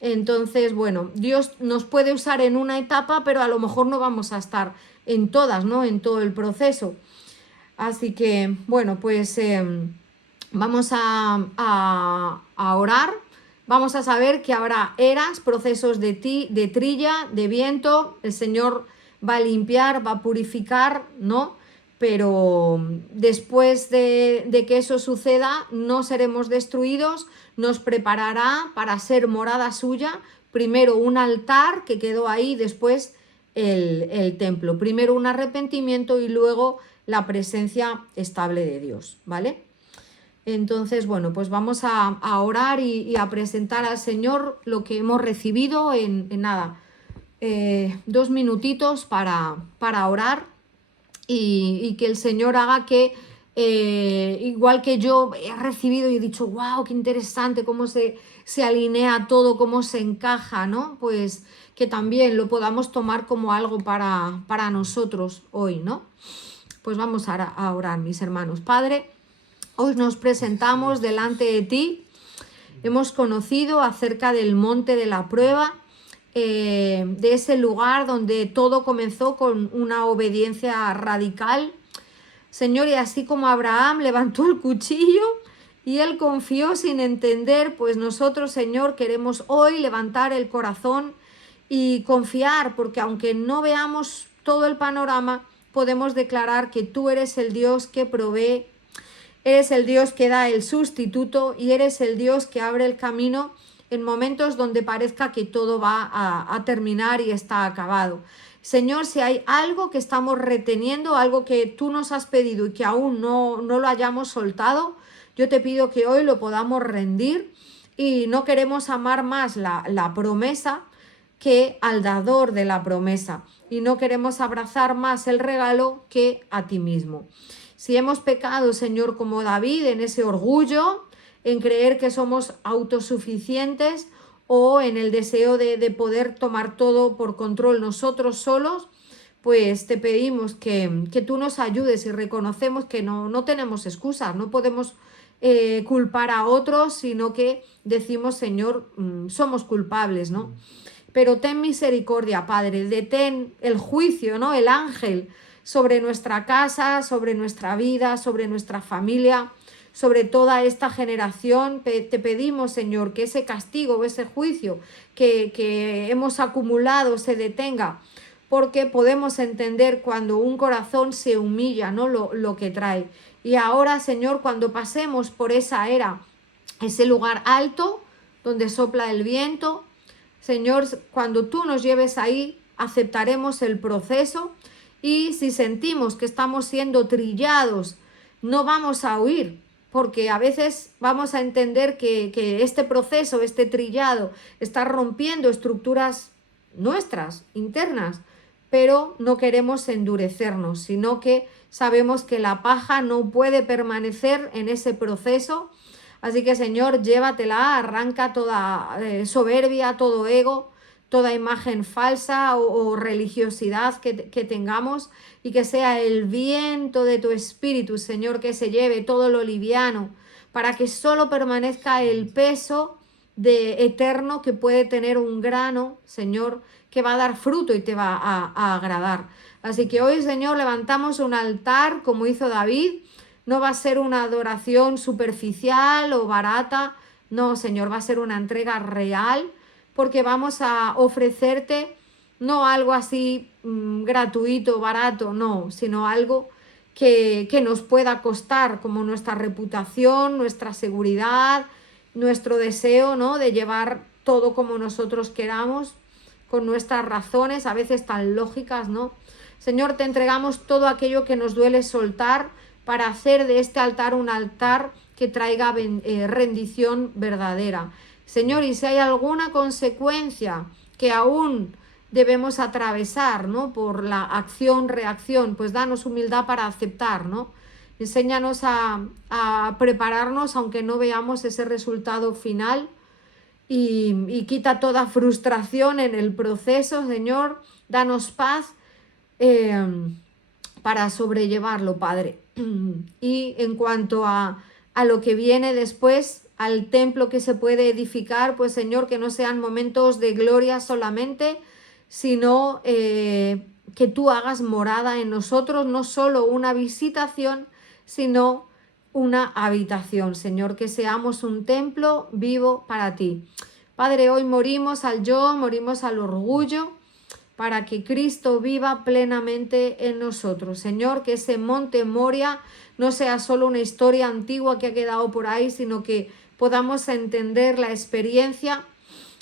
Entonces, bueno, Dios nos puede usar en una etapa, pero a lo mejor no vamos a estar en todas, ¿no? En todo el proceso. Así que, bueno, pues vamos a orar. Vamos a saber que habrá eras, procesos de trilla, de viento. El Señor va a limpiar, va a purificar, ¿no? Pero después de que eso suceda, no seremos destruidos. Nos preparará para ser morada suya. Primero un altar que quedó ahí, después el templo. Primero un arrepentimiento y luego la presencia estable de Dios, ¿vale? Entonces, bueno, pues vamos a orar y a presentar al Señor lo que hemos recibido en nada, 2 minutitos para orar y que el Señor haga que, igual que yo he recibido y he dicho, wow, qué interesante, cómo se alinea todo, cómo se encaja, ¿no? Pues que también lo podamos tomar como algo para nosotros hoy, ¿no? Pues vamos a orar, mis hermanos. Padre, hoy nos presentamos delante de ti. Hemos conocido acerca del monte de la prueba, de ese lugar donde todo comenzó con una obediencia radical. Señor, y así como Abraham levantó el cuchillo y él confió sin entender, pues nosotros, Señor, queremos hoy levantar el corazón y confiar, porque aunque no veamos todo el panorama, podemos declarar que tú eres el Dios que provee, eres el Dios que da el sustituto y eres el Dios que abre el camino en momentos donde parezca que todo va a terminar y está acabado. Señor, si hay algo que estamos reteniendo, algo que tú nos has pedido y que aún no lo hayamos soltado, yo te pido que hoy lo podamos rendir y no queremos amar más la promesa que al dador de la promesa y no queremos abrazar más el regalo que a ti mismo. Si hemos pecado, Señor, como David, en ese orgullo, en creer que somos autosuficientes o en el deseo de poder tomar todo por control nosotros solos, pues te pedimos que tú nos ayudes y reconocemos que no tenemos excusas, no podemos culpar a otros, sino que decimos, Señor, somos culpables, ¿no? Pero ten misericordia, Padre, detén el juicio, ¿no? El ángel sobre nuestra casa, sobre nuestra vida, sobre nuestra familia, sobre toda esta generación. Te pedimos, Señor, que ese castigo, ese juicio que hemos acumulado se detenga, porque podemos entender cuando un corazón se humilla, ¿no? Lo que trae. Y ahora, Señor, cuando pasemos por esa era, ese lugar alto donde sopla el viento, Señor, cuando tú nos lleves ahí, aceptaremos el proceso y si sentimos que estamos siendo trillados no vamos a huir, porque a veces vamos a entender que este proceso, este trillado, está rompiendo estructuras nuestras, internas, pero no queremos endurecernos, sino que sabemos que la paja no puede permanecer en ese proceso. Así que, Señor, llévatela, arranca toda soberbia, todo ego, toda imagen falsa o religiosidad que tengamos, y que sea el viento de tu espíritu, Señor, que se lleve todo lo liviano, para que solo permanezca el peso de eterno que puede tener un grano, Señor, que va a dar fruto y te va a agradar. Así que hoy, Señor, levantamos un altar como hizo David. No va a ser una adoración superficial o barata, no, Señor, va a ser una entrega real, porque vamos a ofrecerte no algo así gratuito, barato, no, sino algo que nos pueda costar, como nuestra reputación, nuestra seguridad, nuestro deseo, ¿no?, de llevar todo como nosotros queramos, con nuestras razones, a veces tan lógicas, ¿no? Señor, te entregamos todo aquello que nos duele soltar, para hacer de este altar un altar que traiga rendición verdadera. Señor, y si hay alguna consecuencia que aún debemos atravesar, ¿no?, por la acción-reacción, pues danos humildad para aceptar, ¿no? Enséñanos a prepararnos aunque no veamos ese resultado final, y quita toda frustración en el proceso, Señor. Danos paz para sobrellevarlo, Padre. Y en cuanto a lo que viene después, al templo que se puede edificar, pues, Señor, que no sean momentos de gloria solamente, sino que tú hagas morada en nosotros, no solo una visitación, sino una habitación, Señor, que seamos un templo vivo para ti. Padre, hoy morimos al yo, morimos al orgullo, para que Cristo viva plenamente en nosotros. Señor, que ese monte Moria no sea solo una historia antigua que ha quedado por ahí, sino que podamos entender la experiencia,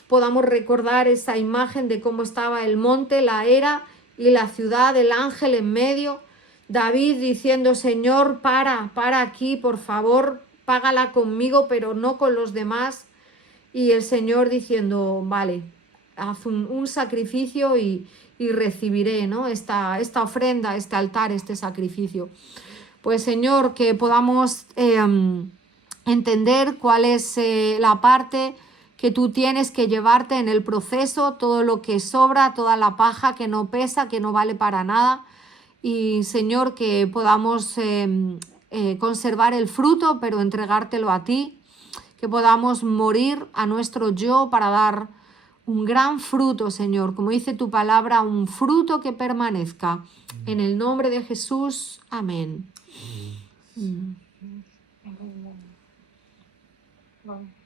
podamos recordar esa imagen de cómo estaba el monte, la era y la ciudad, el ángel en medio, David diciendo: Señor, para aquí, por favor, págala conmigo, pero no con los demás. Y el Señor diciendo: vale, haz un sacrificio y recibiré, ¿no?, esta ofrenda, este altar, este sacrificio. Pues, Señor, que podamos entender cuál es la parte que tú tienes que llevarte en el proceso, todo lo que sobra, toda la paja que no pesa, que no vale para nada. Y, Señor, que podamos conservar el fruto, pero entregártelo a ti, que podamos morir a nuestro yo para dar un gran fruto, Señor, como dice tu palabra, un fruto que permanezca. En el nombre de Jesús, amén. Bueno.